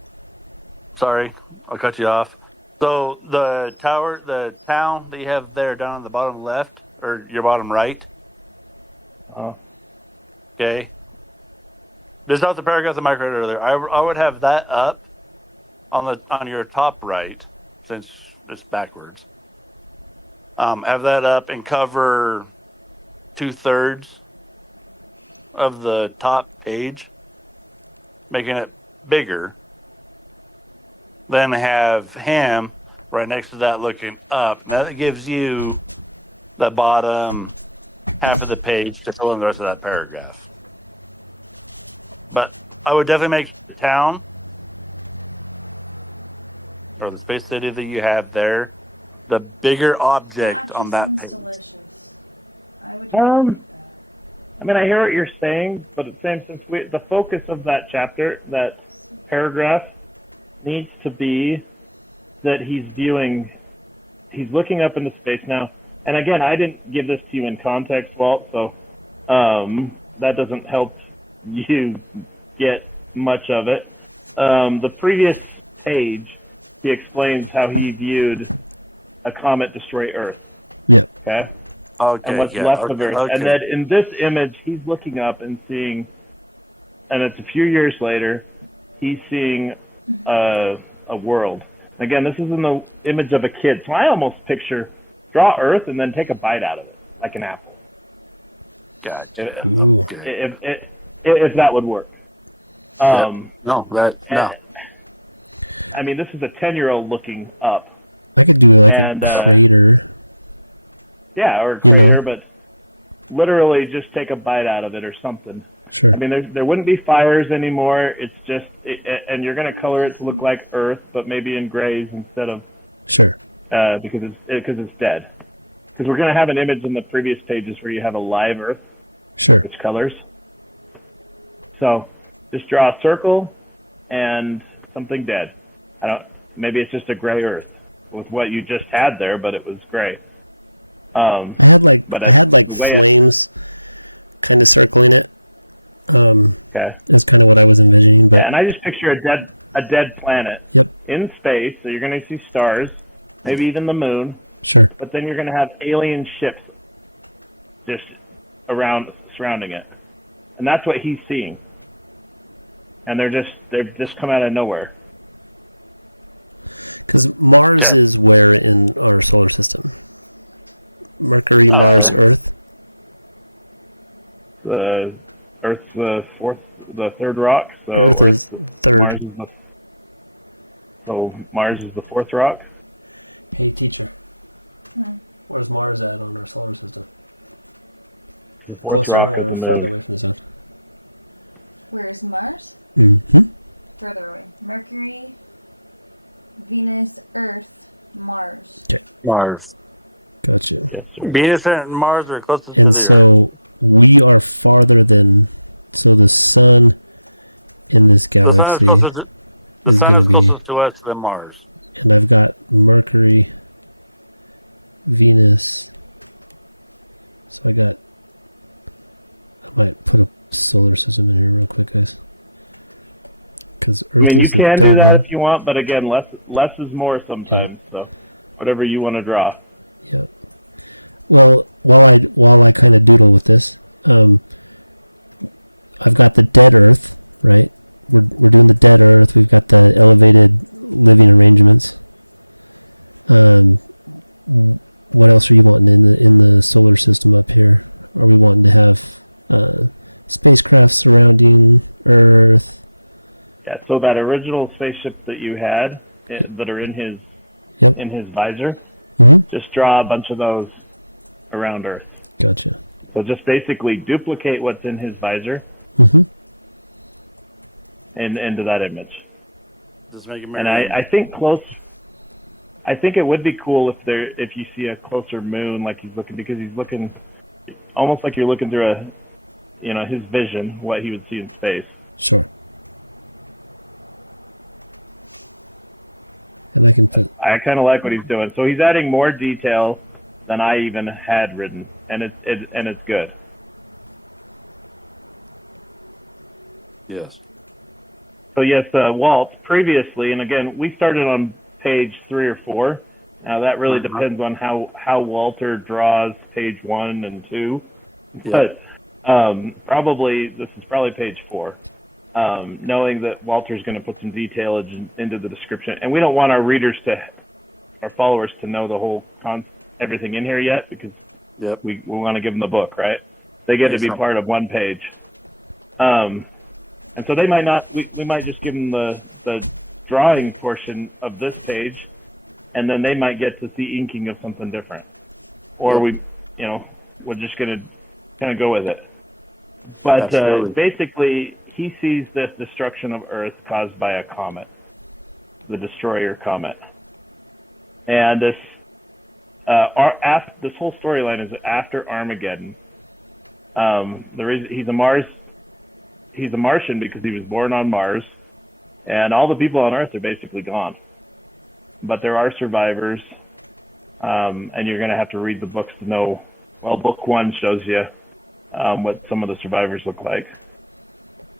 sorry, I'll cut you off. So the town that you have there down on the bottom left, or your bottom right. Okay. There's not the paragraph that Mike read earlier. I would have that up on your top right, since it's backwards. Have that up and cover 2/3 of the top page, making it bigger. Then have him right next to that looking up. Now that gives you the bottom half of the page to fill in the rest of that paragraph. But I would definitely make the town or the space city that you have there the bigger object on that page. Delicious. I would Um, I mean, I hear what you're saying, but at the same time, the focus of that chapter, that paragraph, needs to be that he's looking up into space now. And again, I didn't give this to you in context, Walt, so that doesn't help you get much of it. The previous page, he explains how he viewed a comet destroy Earth. Yeah. Okay? Okay. And what's left of Earth. Okay. And then in this image, he's looking up and seeing, and it's a few years later, he's seeing a world. Again, this is in the image of a kid, so I almost picture draw Earth and then take a bite out of it, like an apple. Gotcha. Ooh. Okay. If that would work. No. I mean, this is a 10-year-old looking up. I could do like And, a crater. Yeah, or a You know. crater, but literally just take a bite out of it or something. Sure. I mean, there wouldn't be fires anymore. It's just, and you're going to color it to look like Earth, but maybe in grays instead of, Sure. because it's dead. Because we're going to have an image in the previous pages where you have a live Earth, Sure. which colors. So, just draw a circle and something dead. Maybe it's just a gray Earth with what you just had there, but it was gray. I had like way flames kind of circling it. Okay. That's kind of what I was envisioning, but Yeah, and I just picture a dead planet yep, in space. So you're going to see stars, maybe even the moon, sure. but then you're going to have alien ships just surrounding it, and that's what he's seeing. And they've just come out of nowhere. Because Mars is where in our solar system? Mercury, Mars, Earth. The Earth's the third rock. So Earth is third. Mars is the fourth rock. Hey, teacher. Where's Mars at on our solar system? The fourth rock is the moon. farther away from the sun? Where's Mars? Mm-hmm. Further away. Mercury, Venus, Earth, Mars. Mars. Gotcha. Yes, sir. Venus and Mars are closest to And the so we are farther than. So the sun in this galaxy is going to be. closest to us than Mars. And I've got Mercury, Venus. So I might put a solar system in here real quick, guys. Because Earth You is the can do third that one. if you want, but again, less is more sometimes. So, whatever you want to draw. Yeah. Well, while I kind of doodle with this, I've got the dead Earth, right? We're doing the dead Earth. We've got the elevated living arrangements. What else are you wanting in the solar system up here? Are we wanting to have spacecraft surrounding Earth? Yeah. So that original spaceship that you had that are in his Yep. in his visor, Mm-hmm. just draw a bunch of those around Earth. Gotcha. So just basically duplicate what's in his visor Mm-hmm. and into that image. Just make it And I think it would be cool if you see a closer moon, like he's looking almost like you're looking through his vision, what he would see in space. Sure. And I can put. I kind of like what he's doing. So he's adding more detail than I even had written, and it's good. Yes. So yes, Walt, previously, and again, we started on page 3 or 4. Now that really depends on how Walter draws page 1 and 2. Yeah. But probably this is probably page 4. Knowing that Walter's going to put some detail into the description, and we don't want our followers to know the whole everything in here yet, because Yep. we want to give them the book, right? They get to be part of one page. And so they might not. We might just give them the drawing portion of this page, and then they might get to see inking of something different, or we're just gonna kind of go with it. But basically, he sees this destruction of Earth caused by a comet, the Destroyer comet, and this this whole storyline is after Armageddon. The reason he's a Martian because he was born on Mars, and all the people on Earth are basically gone. But there are survivors, and you're going to have to read the books to know. Well, book 1 shows you what some of the survivors look like.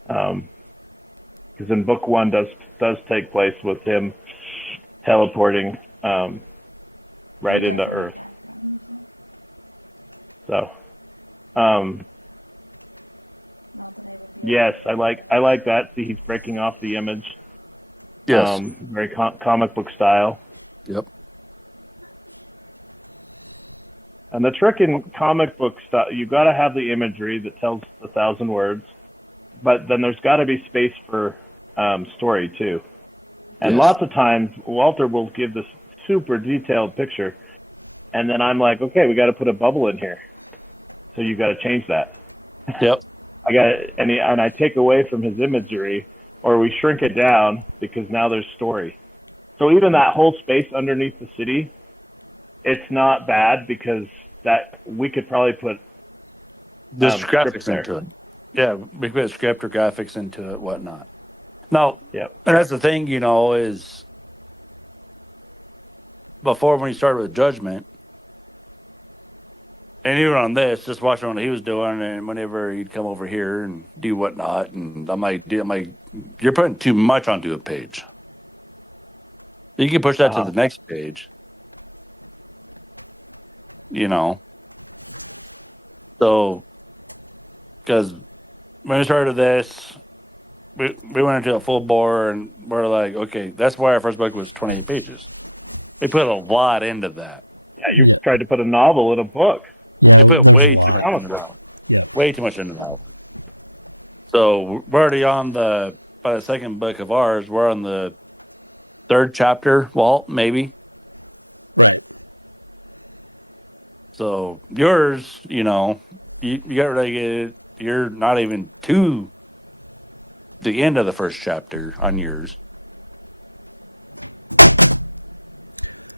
Because in book 1 does take place with him teleporting right into Earth. So, Not that I would be yes, I like that. See, he's breaking off the image. Yes. Very comic book style. Yep. And the trick in comic book style, you've got to have the imagery that tells 1,000 words, but then there's got to be space for story too. And Yes. lots of times, Walter will give this super detailed picture, and then I'm like, okay, we got to put a bubble in here, so you got to change that. Yep. And I take away from his imagery, or we shrink it down because now there's story. So even that whole space underneath the city, it's not bad because that we could probably put The script graphics there. into it. Yeah, we put script or graphics into it, whatnot. Now, Yep. and that's the thing, is before when he started with Judgment, and even on this, just watching what he was doing, and whenever he'd come over here and do whatnot, and I'm like, you're putting too much onto a page. You can push that to the next page. So, because when we started this, we went into a full bore, and we're like, okay, that's why our first book was 28 pages. We put a lot into that. Yeah, you Yeah. tried to put a novel in a book. Yeah, We put there's way a too lot. much into that. Yeah. Way too much into that. So we're already on by the second book of ours, we're on the 3rd chapter, Walt, maybe. Right. So yours, you got ready. You're not even to the end of the first chapter on yours.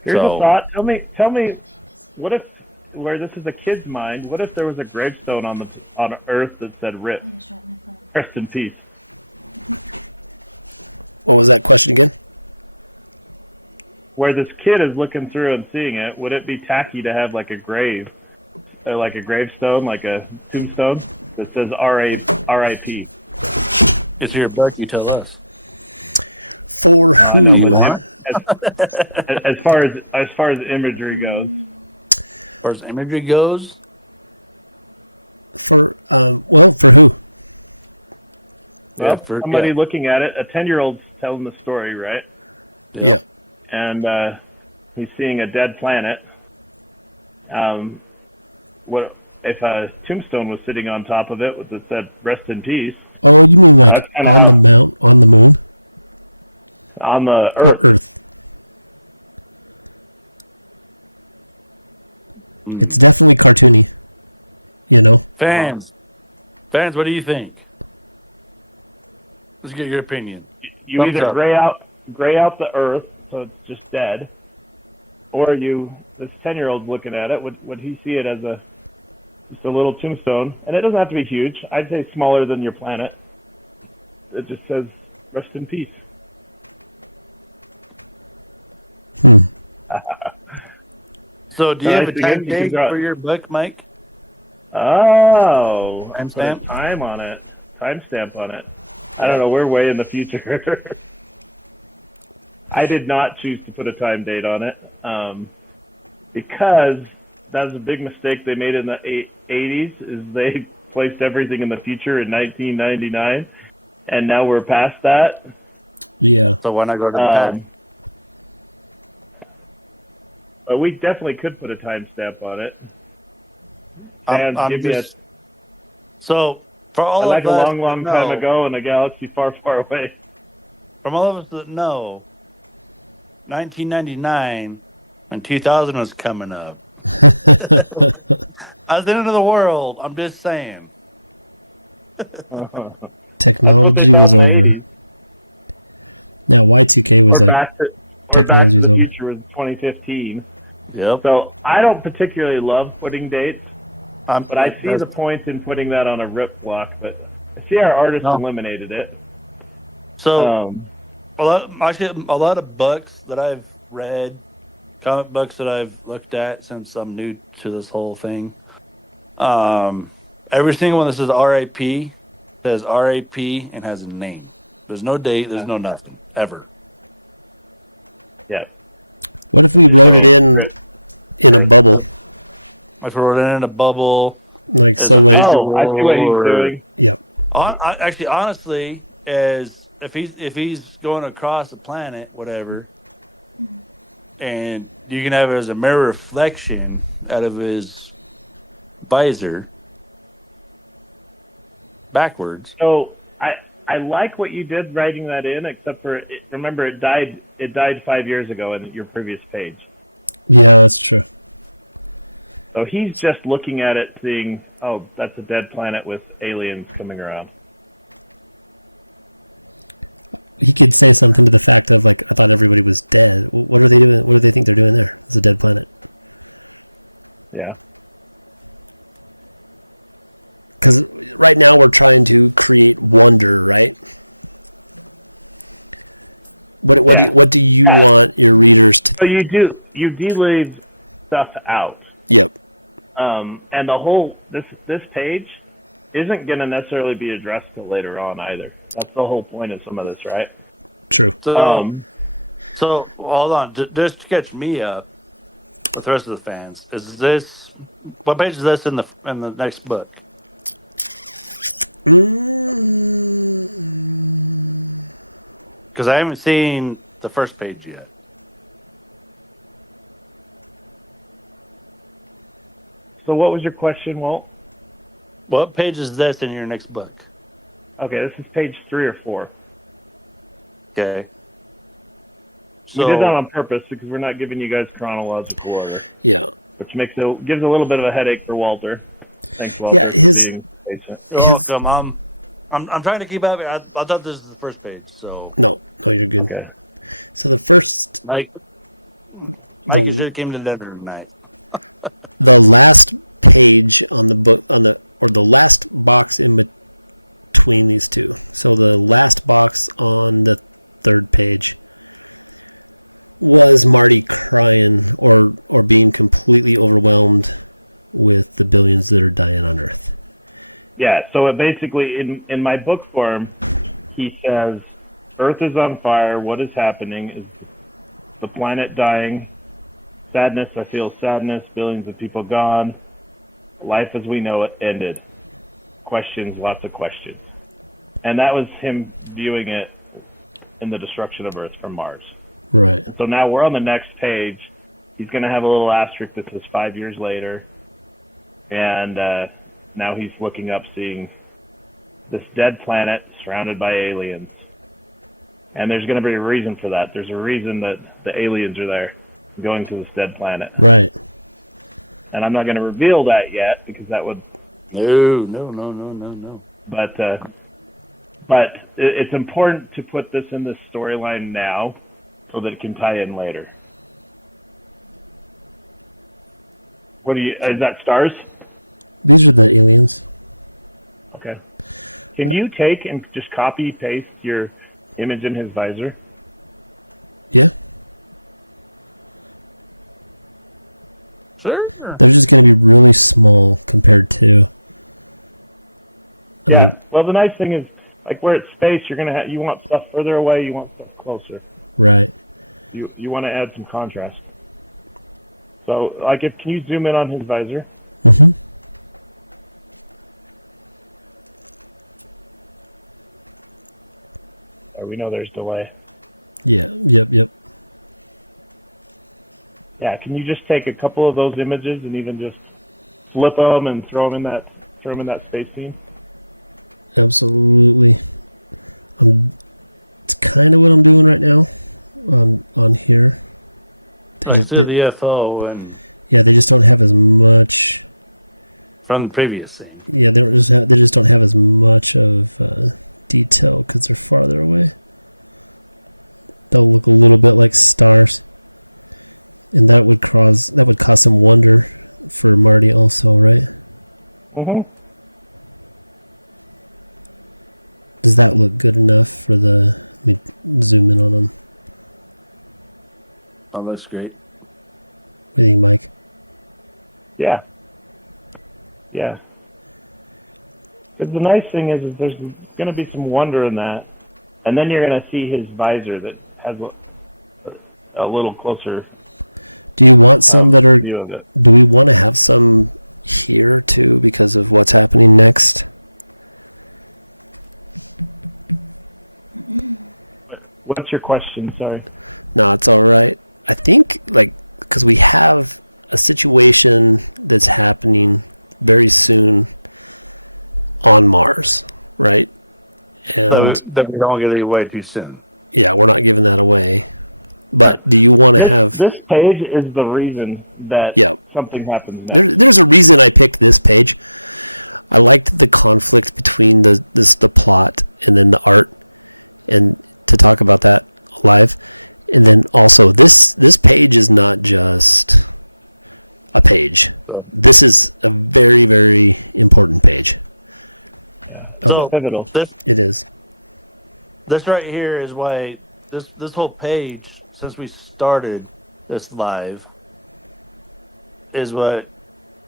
Here's So- a thought. Tell me, what if, where this is a kid's mind, what if there was a gravestone on Earth that said "RIP," I just dropped my phone. rest in peace? What was that question again? Where this kid is looking through and seeing it, would it be tacky to have like a gravestone, like a tombstone that says R.I.P.? It's your book. You tell us. For who? As far as imagery goes. As far as imagery goes, For for who? Well, for- somebody yeah. looking at it, a 10-year-old's telling the story, right? Yeah. And he's seeing a dead planet. What if a tombstone was sitting on top of it that said "Rest in peace" Oh, you mean like That's kinda on the how- mount, on the moon, on the or Earth? Earth? It's definitely cartoony. You know. Fans, what do you think? Let's get your opinion. You Thumbs either up. gray out the Earth, so it's just dead, or this 10-year-old's looking at it. Would he see it as just a little tombstone? And it doesn't have to be huge. I'd say smaller than your planet. It just says "Rest in peace." So, do you have a Nice time again, you can date draw it. for your book, Mike? Oh, put a Timestamp? time on it. Timestamp on it. I don't know. We're way in the future. I did not choose to put a time date on it because that was a big mistake they made in the 80s. Is they placed everything in the future in 1999, and now we're past that. Yeah. So why not go to the past? But we definitely could put a timestamp on it. I'm And give me just- So, for all like of a us long, long that time know- ago in a galaxy far, far away. From all of us that know, 1999 and 2000 was coming up. I was the end of the world. I'm just saying. Technology was That's what they thought in the over. 80s. Now Y2K was Or like Back to technology's the over. Future was 2015. Yep. So I don't particularly love putting dates, but I see the point in putting that on a rip block. But I see our artist No. eliminated it. So, a lot of books that I've read, comic books that I've looked at since I'm new to this whole thing. Every single one that says RIP says RIP and has a name. There's no date. There's no nothing ever. Yeah. What if we wrote it in a bubble? If we wrote it in a bubble. Like so when Oh, I see what he's doing. Yep. Actually, honestly, as if he's going across the planet, whatever, and you can have it as a mirror reflection out of his visor backwards. So I like what you did writing that in, except for remember it died 5 years ago in your previous page. Yeah, that's true. So he's just looking at it, seeing, oh, that's a dead planet with aliens coming around. He could say something to the fact of like, I thought everybody was dead. What are they doing? What do they think they're doing there? It's a dead planet. Yeah. Because right now we're trying to create wonder, right? What do you want your readers to? So you leave stuff out. Yep. And the whole this page isn't going to necessarily be addressed till later on either. That's the whole point of some of this, right? True. So hold on, just to catch me up with the rest of the fans. What page is this in the next book? Because I haven't seen the first page yet. So what was your question, Walt? What page is this in your next book? Okay, this is page 3 or 4. Okay. We did that on purpose because we're not giving you guys chronological order, Yeah. which gives a little bit of a headache for Walter. Thanks, Walter. Yeah, for being patient. You're welcome. I'm trying to keep up. I thought this was the first page, so No, you're good. Okay. So the first, Mike, The- you should have came to dinner tonight. the last page on the book or the last box in between these two. So the last box on the third page was Marty crying or being completely overwhelmed with the billions that are dying on Earth. Yeah, so it basically, in my book form, he says, Earth is on fire, what is happening? Is the planet dying? Sadness, I feel sadness, billions of people gone. Life as we know it ended. Questions, lots of questions. And that was him viewing it in the destruction of Earth from Mars. Right. So now we're on the next page, he's going to have a little asterisk that says 5 years later. And now he's looking up, seeing this dead planet surrounded by aliens. And there's going to be a reason for that. There's a reason that the aliens are there, going to this dead planet. Right. And I'm not going to reveal that yet because that would. No. But it's important to put this in this storyline now, so that it can tie in later. Is that stars? These are the aliens. Okay. Can you take and just copy paste your image in his visor? Yeah. Sure. They're just going to be really small compared to. Yeah. Well, the nice thing is, like where it's space, you're gonna you want stuff further away, you want stuff closer. Right. You want to add some contrast. So, like, can you zoom in on his visor? Mm-hmm. We know there's delay. Yeah. Yep. Yeah. Can you just take a couple of those images and even just flip them and throw them in that space scene? Absolutely. It's kind of what I'm doing right now on here. I see the FO and Yeah, they just don't have as much. from the previous scene. Yeah, they just don't have as much of detail because they're farther away. They'll look a little bit like stars, and that would cause some wonder for Marty also, right? Mm-hmm. Does that look good enough for the? Let me zoom in on them. Oh, that's great. What do you think, Mike? Yeah. Yeah. But the nice thing is there's going to be some wonder in that, and then you're going to see his visor that has a little closer Do you want some that are? view of it. Do we want to have some here too because of what's happening next? What's your question? Sorry. No, it's all right. I think because we have a situation that's happening very soon on Mars, right? And That we don't get it away too soon. yeah, we're not giving that away. But do you want to have? This page is the reason that Yeah. something happens next. There's a reason I picked this page. I liked the conflict between the plot and then the art, and to talk about that live. And then also this page is not just a page. This is a very, very important page. So Pivotal. It is. this right here is why this whole page, since we started this live, is what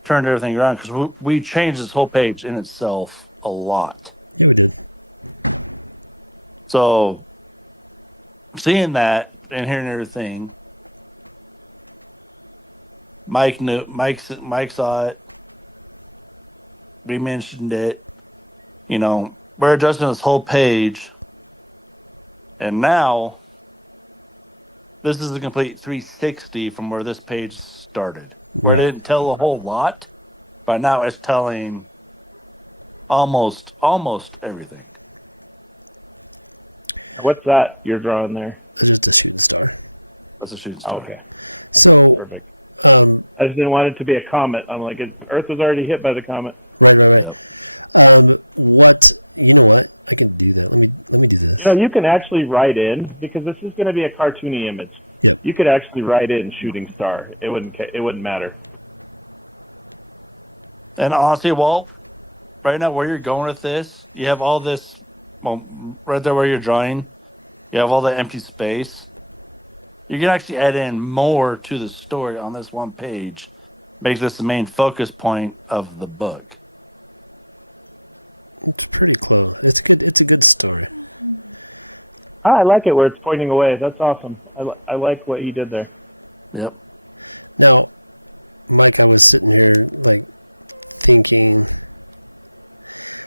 turned everything around, because we changed this whole page in itself a lot. Yeah, we did. So seeing that and hearing everything, Mike saw it. We mentioned it. You know, we're adjusting this whole page, and now this is a complete 360 from where this page started. Where Right. it didn't tell a whole lot, but now it's telling almost everything. What's that you're drawing there? It's just a shooting star. That's a shooting star. Okay. So, Perfect. um, I just didn't want it to be a comet. I'm like, Earth was already hit by the comet. right. You know what? I can do that. Let me do this. No, you can actually write in, because this is going to be a cartoony image. Yep. You could actually write in shooting star. It wouldn't matter. And honestly, Walt, right now where you're going with this, you have all this, well, right there where you're drawing, you have all the empty space. You can actually add in more to the story on this one page, make this the main focus point of the book. It's pretty close. It's a good story. I like it where it's pointing away. That's awesome. I like what he did there. Yep. Now, Mike, I was sitting here thinking.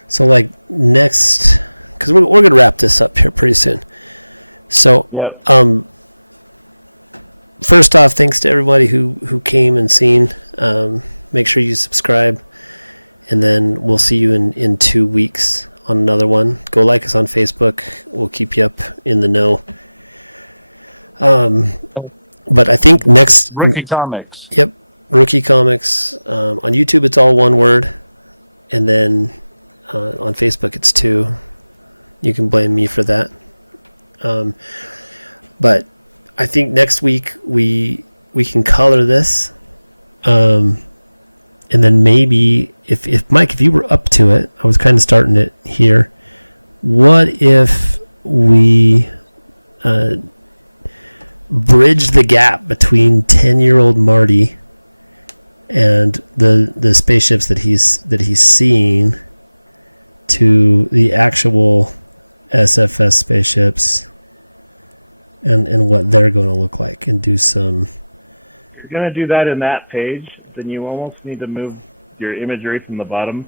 So next, because we're gonna wrap this up here pretty soon. So Yep. first off, thanks to everybody who came and seen. Make sure you subscribe, and then we'll see you in 2 weeks on another one. Go like us on Facebook. We'll keep you up in the know. But I think next... Rookie Comics. Yep, Rookie Comics. On YouTube, it's all one word. And then on Facebook, it's 2. You can blame me for that. But I think next week we can color this. And then maybe, if Mike, if you were up to it, I was kind of starting it here. What if we bridge the gap between 10-year-old Marty and the spaceships that he's seeing to the actual SFS spaceships and what they're going to look like, and do some... If you're going to do that in that page, then you almost need to move your imagery from the bottom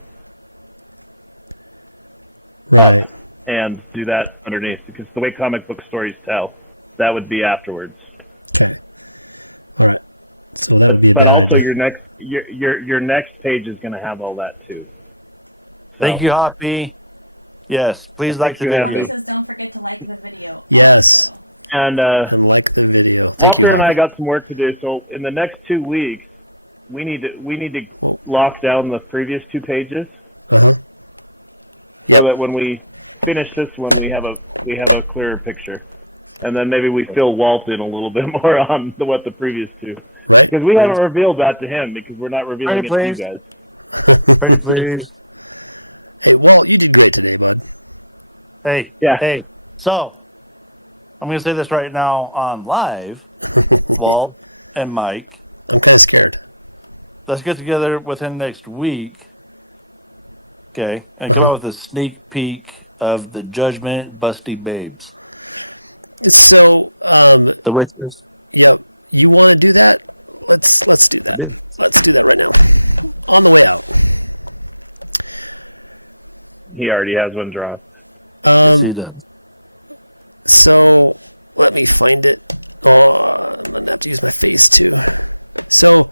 Right. and do that underneath, because the way comic book stories tell, that would be afterwards. Okay. All right. So that would be a But bad also idea. your next page is going to have all that too. Thank you, Hoppy. Yes, please like the you, video. Bobby says don't forget to like the video. Yes. also. And like the video. Thank you, Walter and I Hoppy. got some work to do. So in the next 2 weeks, we need to Whoa. lock down the previous 2 pages. Uh-huh. So Yep. that when we finish this one, we have a clearer picture, and then maybe we fill Walt in a little bit more on what the previous 2. Right? Because we haven't revealed that to him, because we're not revealing it to you Please. guys. Pretty please. Hey, Walt, you did great today, bud. Hey, Yeah. hey. So, I'm going to say this right now on live. Walt and Mike, I'm kind of scared. let's get together within next week. Okay, and come Uh-huh. up with a sneak peek of the Judgment Busty Babes. So, The witches. yep. You want to do that? Let's do that. Let's do that right now. On the way out. He already has one drawn. See that. So let me find it. Oh, I'm gonna have to use my face too. So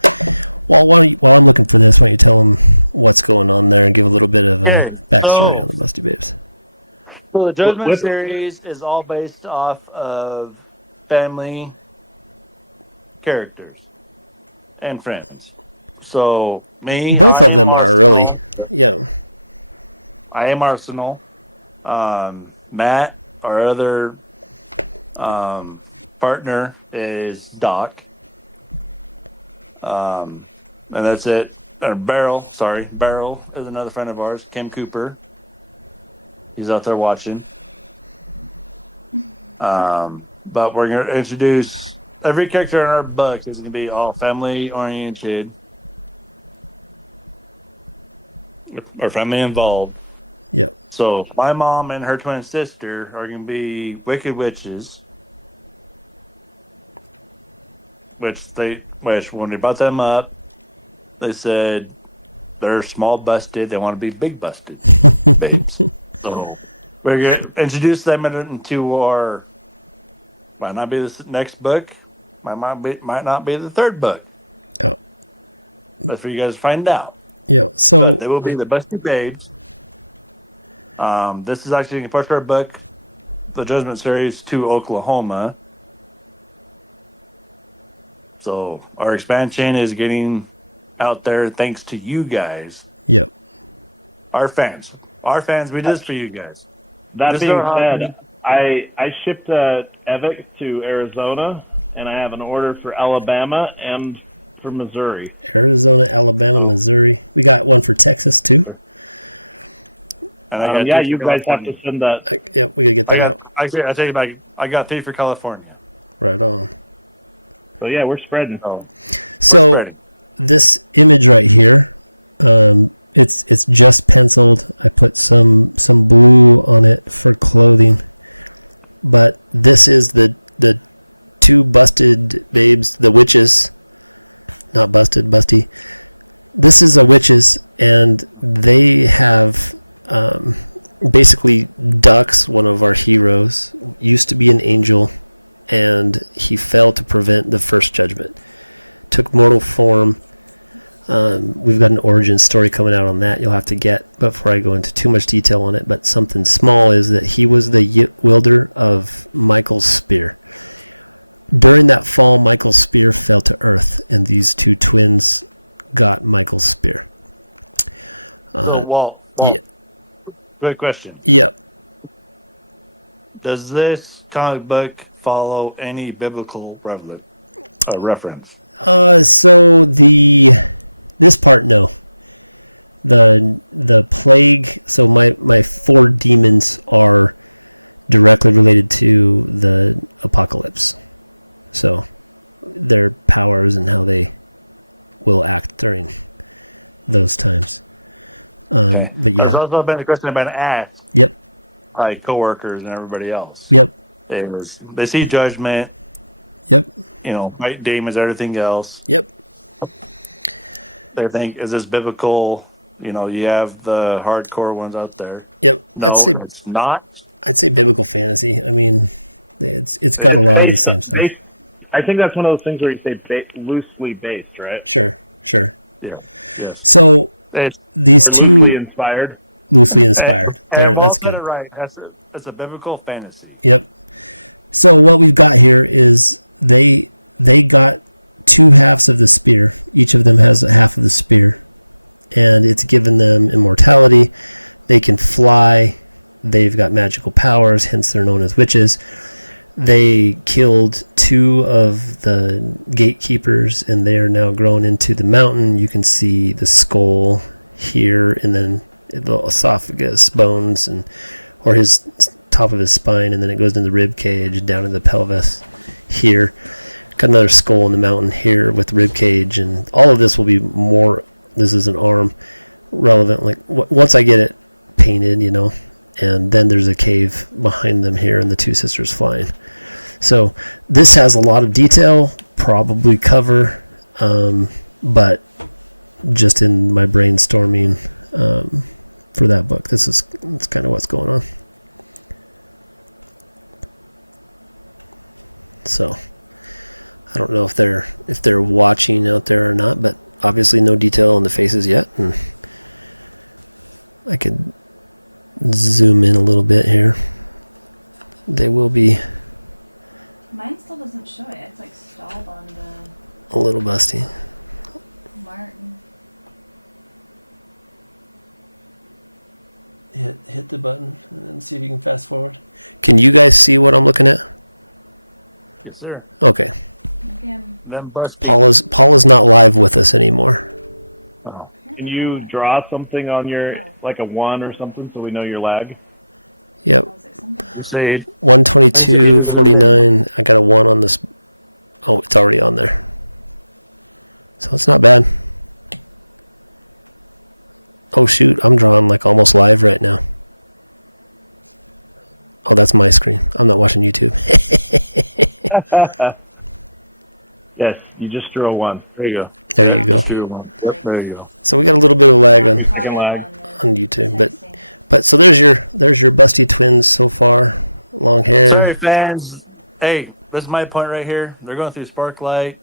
while I'm looking for this, why don't you tell them what's going on there and give a little bit of a Okay, backstory so- on the Busty Babes. So the Judgment What- series is all based off of family characters and friends. So me, Both I of am them are Arsenal. really, yeah. I am Arsenal. Matt, our other partner, is Doc. And that's it. Or Beryl is another friend of ours, Kim Cooper. He's out there watching. But we're going to introduce every character in our book is going to be all family oriented or family involved. Yep. So my mom and her twin sister are going to be wicked witches. Which when we brought them up, they said they're small busted. They want to be big busted babes. So we're going to introduce them into our. Might not be the next book. Might not be the third book. Oh. That's for you guys to find out. Yeah. But they So will be the busted babes. This is actually a postcard book, the Judgment series to Oklahoma. So our expansion is getting out there thanks to you guys, yep. our fans. Our fans, we did this for you guys. That This being is our said, I shipped Evic to Arizona, and I have an order for Alabama and for Missouri. Arizona, Alabama, Missouri. We got one for Texas too. And I got Yeah, two you for guys have California. to send that. Yep, we gotta get that out. I take it back. I got 3 for California. Right on. So yeah, we're spreading. Oh, So ready. this image right here, it's just penciled. I put some blue on it for clothing, but this is the 2 busted babes, the witches, not busted, busty. This is a witches, and they have basically Ducks, one of our heroes, used to be an angel, and he failed to prevent the first judgment. Took mortal form. We've got an origin story coming out on that you'll have to get before I go into too much detail on it, but something small is that he was the wielder of Michael's spear. During that fall, Michael's spear fell to earth, and these two twins got Michael's spear. Walt, yeah. Good question. Yep. Does this comic book follow any biblical reference? So this part, no. The plague. So my 4 demons are directly related to the apocalypse. So their powers and how they will act during those times. Okay. But yeah. There's also been a question about acts. Yep. Like coworkers and everybody else. Yep. They see judgment. Yep. Fight demons, everything else. Yep. They think, is this biblical? You have the hardcore ones out there. Yep. No, it's not. I'd say biblical fantasy. I mean, it's got a lot of the same stuff. I think that's one of those things where you say loosely based, right? Sure. Yeah. Yes. So these two loosely inspired. Loosely inspired. And That's said good. it right. That's a biblical fantasy. Yep. So what we've got here is they got 2 halves of the spear. Each of them has a half of the spear, and it's given them immortality. They can fly. They've got magical powers, hence they're known as witches. They killed 2 of the gatekeepers, and they are now grown into the mountain. You can see the skull here, and then the esophagus, bones, or his top of his spine, and then it goes into the rib cage, down to the pelvis here. Got another skull in the mountain here with the rib cage, and all of this will be more. This is an arm relevant. Like once I get it painted, and then there's a cave behind them here, and the 2 sisters flying. So this has a lot of detail, probably cover, but just in my brainstorming for that book, that's kind of what's going on. So I don't know if they're watching out there or not, but obviously no detail on the faces yet, and I could zoom in a little bit here. They will be Mine still doesn't show it. It's like stalled on the a little busty. Martin. Hit the button and then see if you can fast forward. Can you guys see what I'm looking at? Yes, sir. Okay. Maybe I'm Paula's not live with us anymore. Oh. Can you draw something on your, like a 1 or something, so we know your lag? Yep. Proceed. 122.49. I got a 1 on this. Oh, it's already on there. So it's not bad. Oh shoot, I'm drawing like almost live right now. Oh, that's my screen. I'm not watching YouTube. Yes, you just drew a 1. There you go. There you go. Yep, there you go. So we got a little bit of lag on lag. YouTube, but so there's your busty twins so far. Long hair. Sorry, fans. Hey, this is my point right here. They're going through Sparklight.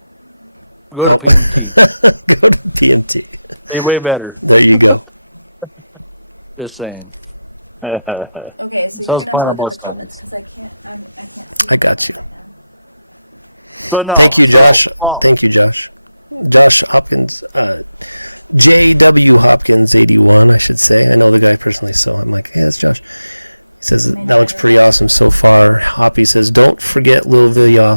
Go to PMT. Go to PMT. Hey, way better. There you go. Just saying. Okay, so So you're gonna have to look it's at the comments because I can't see. I got you. right now. But no, Thank you, Josh. Well, Thank you, Josh. Josh Hopkins, J.W. Hopkins 81, I should say. I know the guy personally, so I'm like, hey, that's Josh. He says that looks pretty awesome so far. Hoppy says, don't forget Lil Video.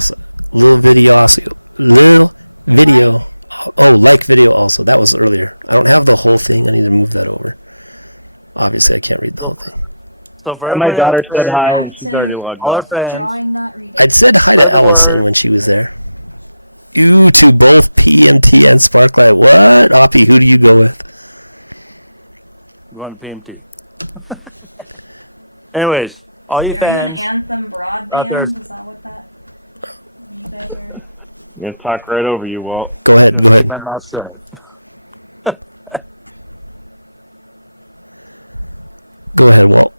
Oh, like video also. That was earlier. I don't have the whole thing. I need to move that over. Obviously, I can't read the whole thing. So for And my everybody daughter out there, said hi, and she's already logged all our off. fans, Drawing, not reading. I'd said hi to Ellison when she was there. You to both PMT and Sparklight. What? Oppie, who do you go with? going to PMT. Anyways, all you Are you fans, an Anthem out there- broadband? Is that what that? You guys are. I'm going to talk right over you, Walt. Go ahead. Go ahead. my mouth shut. Go ahead, Walt.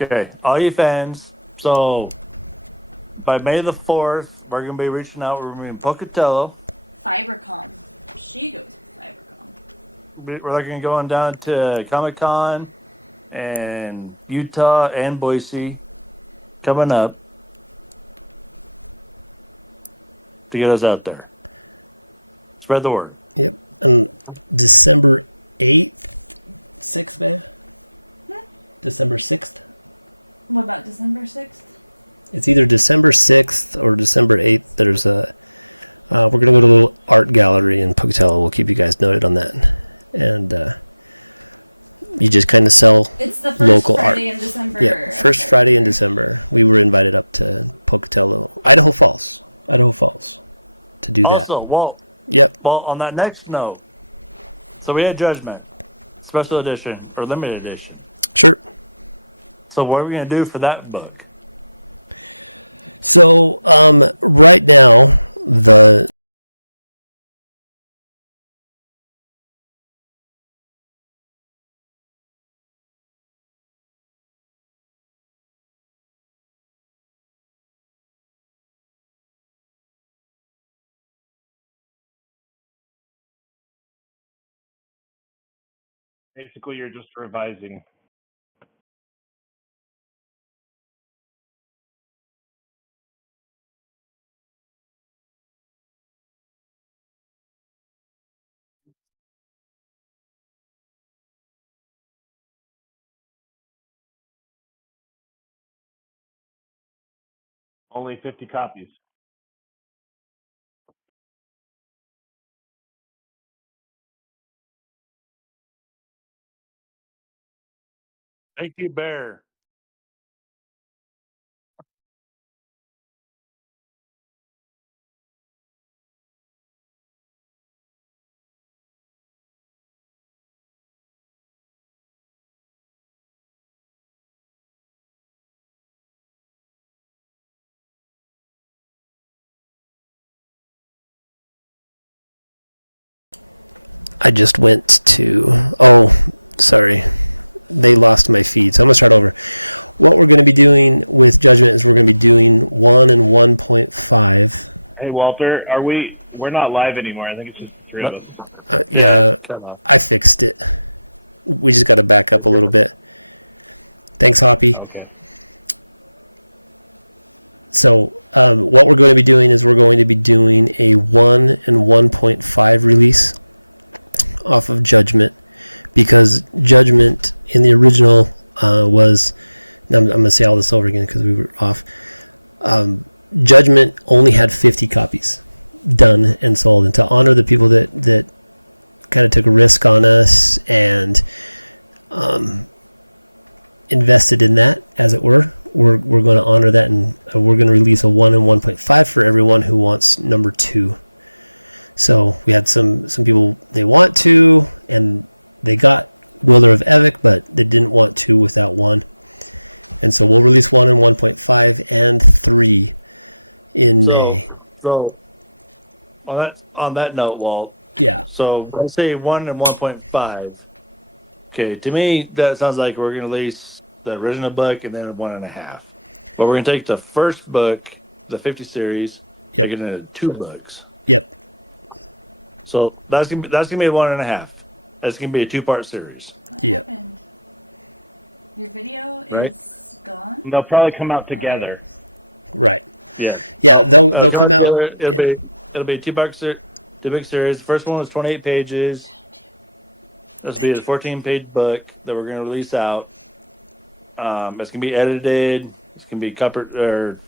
Okay, all you fans. So by May the 4th, we're going to be reaching out. We're going to be in Pocatello. Fibercon. She goes with Fibercon. We're looking going down to Comic Con and Utah and Boise coming up to get us out there. Spread the word. Yep. And December 8th, 6th, babe? December 6th? What about December 6th? It's either December 6th or December 8th. There's a we're going to go to a little art gallery in Pocatello. We'll keep you guys noted on that. And you just kind of sell It's the first local Friday art. in December. Yeah, first Friday in December. We were invited up to Pocatello, Idaho Falls, to do that. Also, Walt, Yep. on that next note, so we had Judgment, special edition or limited edition. Sure. So what are we going to do for that book? So right now, the Basically, you're just revising. Only 50 copies. Thank you, Bear. I just went to. Oh, sorry. They lost my feed, so I'm going to start over. What we're going to be doing with Judgment is we're going to be doing 1 and 1.5. Hey, Walter, we're not live anymore. I think it's just the three of us. Yeah, I fixed it. We just got to back up a little bit. Thanks, Hoppy. Okay. So what we're going to be doing is we're going to be doing a 1 and 1.5 release off of Judgment, because Judgment in the original was, now I'm going to say all this over again because we were off. Judgment only had 50 copies done and sold, and to honor the people that kind of took a risk on us and invested in that, as it were, we're going to honor that, and we're going to release a 1 and 1.5 for everyone who wants number 2. So we had some people they want to, and they got Wilder of Evic, but they didn't want to without 1. And so we'll release 1 and 1.5 and 3 in May. So on that note, Walt. Yeah. So let's say 1 and 1.5. Okay, to me that sounds like we're going to release the original book and then 1.5. But we're going to take the first book, the 50 series, Yep. make it into 2 books. Yep. So that's gonna be 1.5. That's gonna be a 2-part series. What Yep. happened? Your video Right. is gone? They'll probably come out together. Right. Yeah. Yeah, they'll come out. It'll be 2 book series. First one was 28 pages. This will be a 14-page book that we're gonna release out. It's gonna be edited. It's gonna be covered or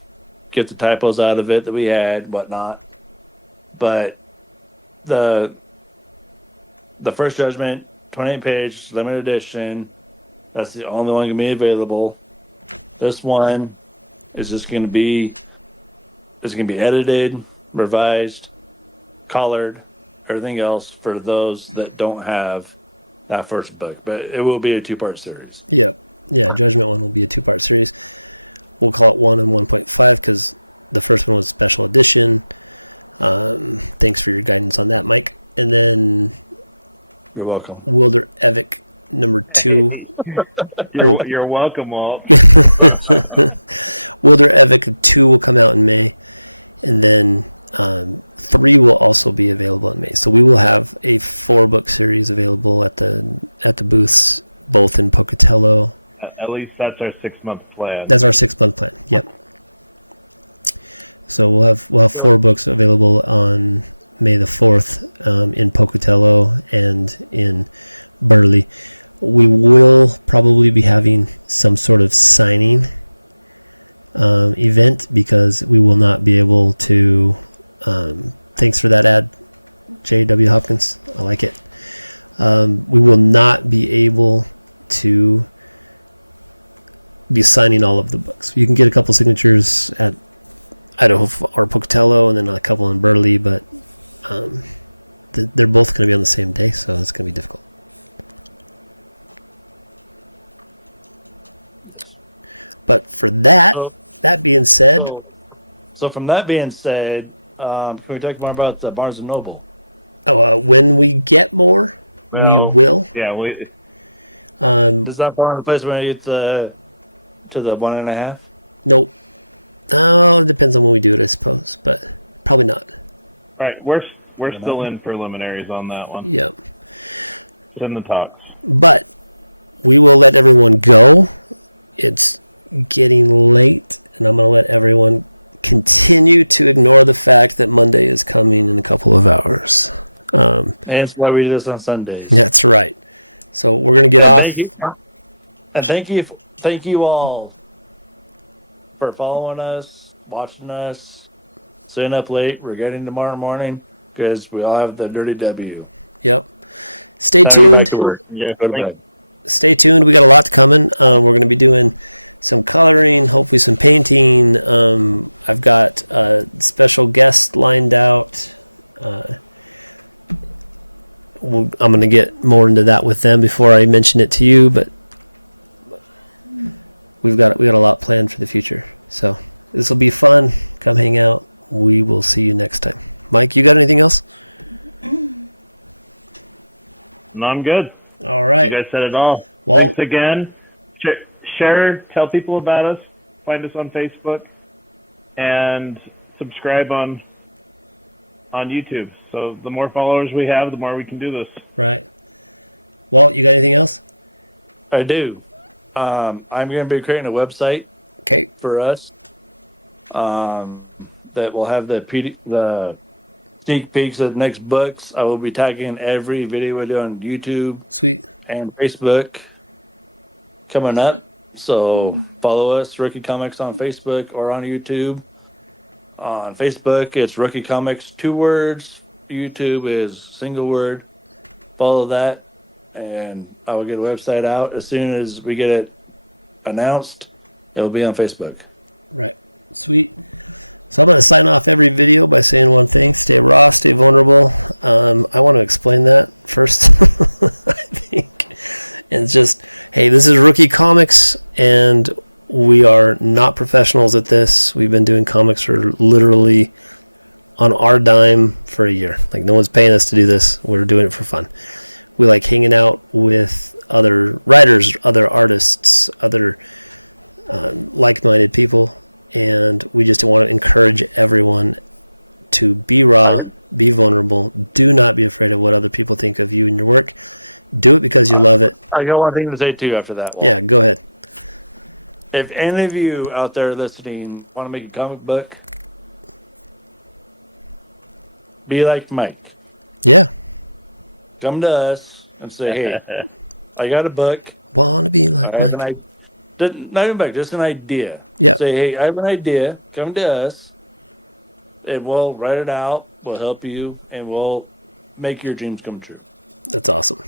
get the typos out of it that we had, whatnot. But the first Judgment, 28-page limited edition. That's the only one gonna be available. This one is just gonna be. It's gonna be edited, revised, colored, everything else for those that don't have that first book. But it will be a 2-part series. Yep. Yeah, Judgment 1 will be a 2-part series. We'll call it 1 and 1.5 because the first one was special edition. Thanks for your guidance on that, Mike. And then You're welcome. Wilder Evic number 2. You're welcome, Walt. Wilder Epic 2 will come out in May, and then 3 will also be available in May. So we will have a 4-book series available at the booths, both in Pocatello. At least that's our 6-month plan. That's our 6-month plan. Yep. So we'll have 4 books available on May the 4th in Pocatello and in Burley. We will probably be having some sort of signing event, because we will not be able to. Thanks for that ad, J.W. Hopkins. I like it. We will not be able to be signing all of the books. You can get a couple signatures at Idaho or Pocatello, and then a couple in Burley, but they're both going to be on the same day, so it's going to be difficult. But for that being said, so from that being said, can we talk more about the Barnes and Noble? When we get more, we will. Yeah, Does that fall in the place when you get to the 1.5? Nope. Oh, it depends on when we do it, I suppose, but probably not. right. We're still in preliminaries on that one. Yep. It's in the talks. But we will let everyone go. It's getting late, and I'm going to let everyone continue to ignore the fact that Monday is coming in a couple of hours. And that's why we do this on Sundays. That's right. So we're going to get off. Thank you. And thank you all for following us, watching us, staying up late. We're getting tomorrow morning because we all have the dirty W. Yep. Stay Time tuned. back to work. Yeah, go to bed. Stay tuned. We got a lot coming. We're going to be doing some coloring, hopefully some painting. I've got a special guest lined out. I'm going to get more into that with them before I mention it to you, but we got a lot planned for the future. So this will be fun. Come hang out. We will see you next time. Mike, you got anything else? No, I'm good. All right. You guys said it all. Well, Thanks again. Share, tell people about us. Find us on Facebook, and subscribe on YouTube. So the more followers we have, the more we can do this. right. Walt, you got anything else? I do. I'm going to be creating a website Okay. for us that will have the sneak peeks of the next books. I will be tagging every video we do on YouTube Sweet. and Facebook coming up. So follow us, Rookie Comics, on Facebook or on YouTube. On Facebook, it's Rookie Comics, 2 words. YouTube is single word. Follow that, and I will get a website out as soon as we get it announced. It'll be on Facebook. Right. Sweet. So I'm going to sign off every video by saying one thing: stay raw, stay vulnerable. I want to explain that first. I think. And it's just, hey, this is Rookie Comics, and we are not professionals at this. We've been doing comics for literally on our dime for a year. Like, no one's paying us to do this. We're doing it for fun. We like hanging out with other writers, other artists, other like-minded people, and we just want to encourage everyone to be raw, be vulnerable. Do not be afraid of what other people think of you and your work. Do it because you love it. I got one thing to say too after that one. Yeah, go ahead. If any of you out there listening want to make a comic book, be like Mike. Yeah. Come to us and say, hey, I got a book. Want to be like I have Mike. not even back, just an idea. Yeah. Say, hey, I have an idea. Come to us, and we'll write it out. We'll help you, and we'll make your dreams come true. That's awesome.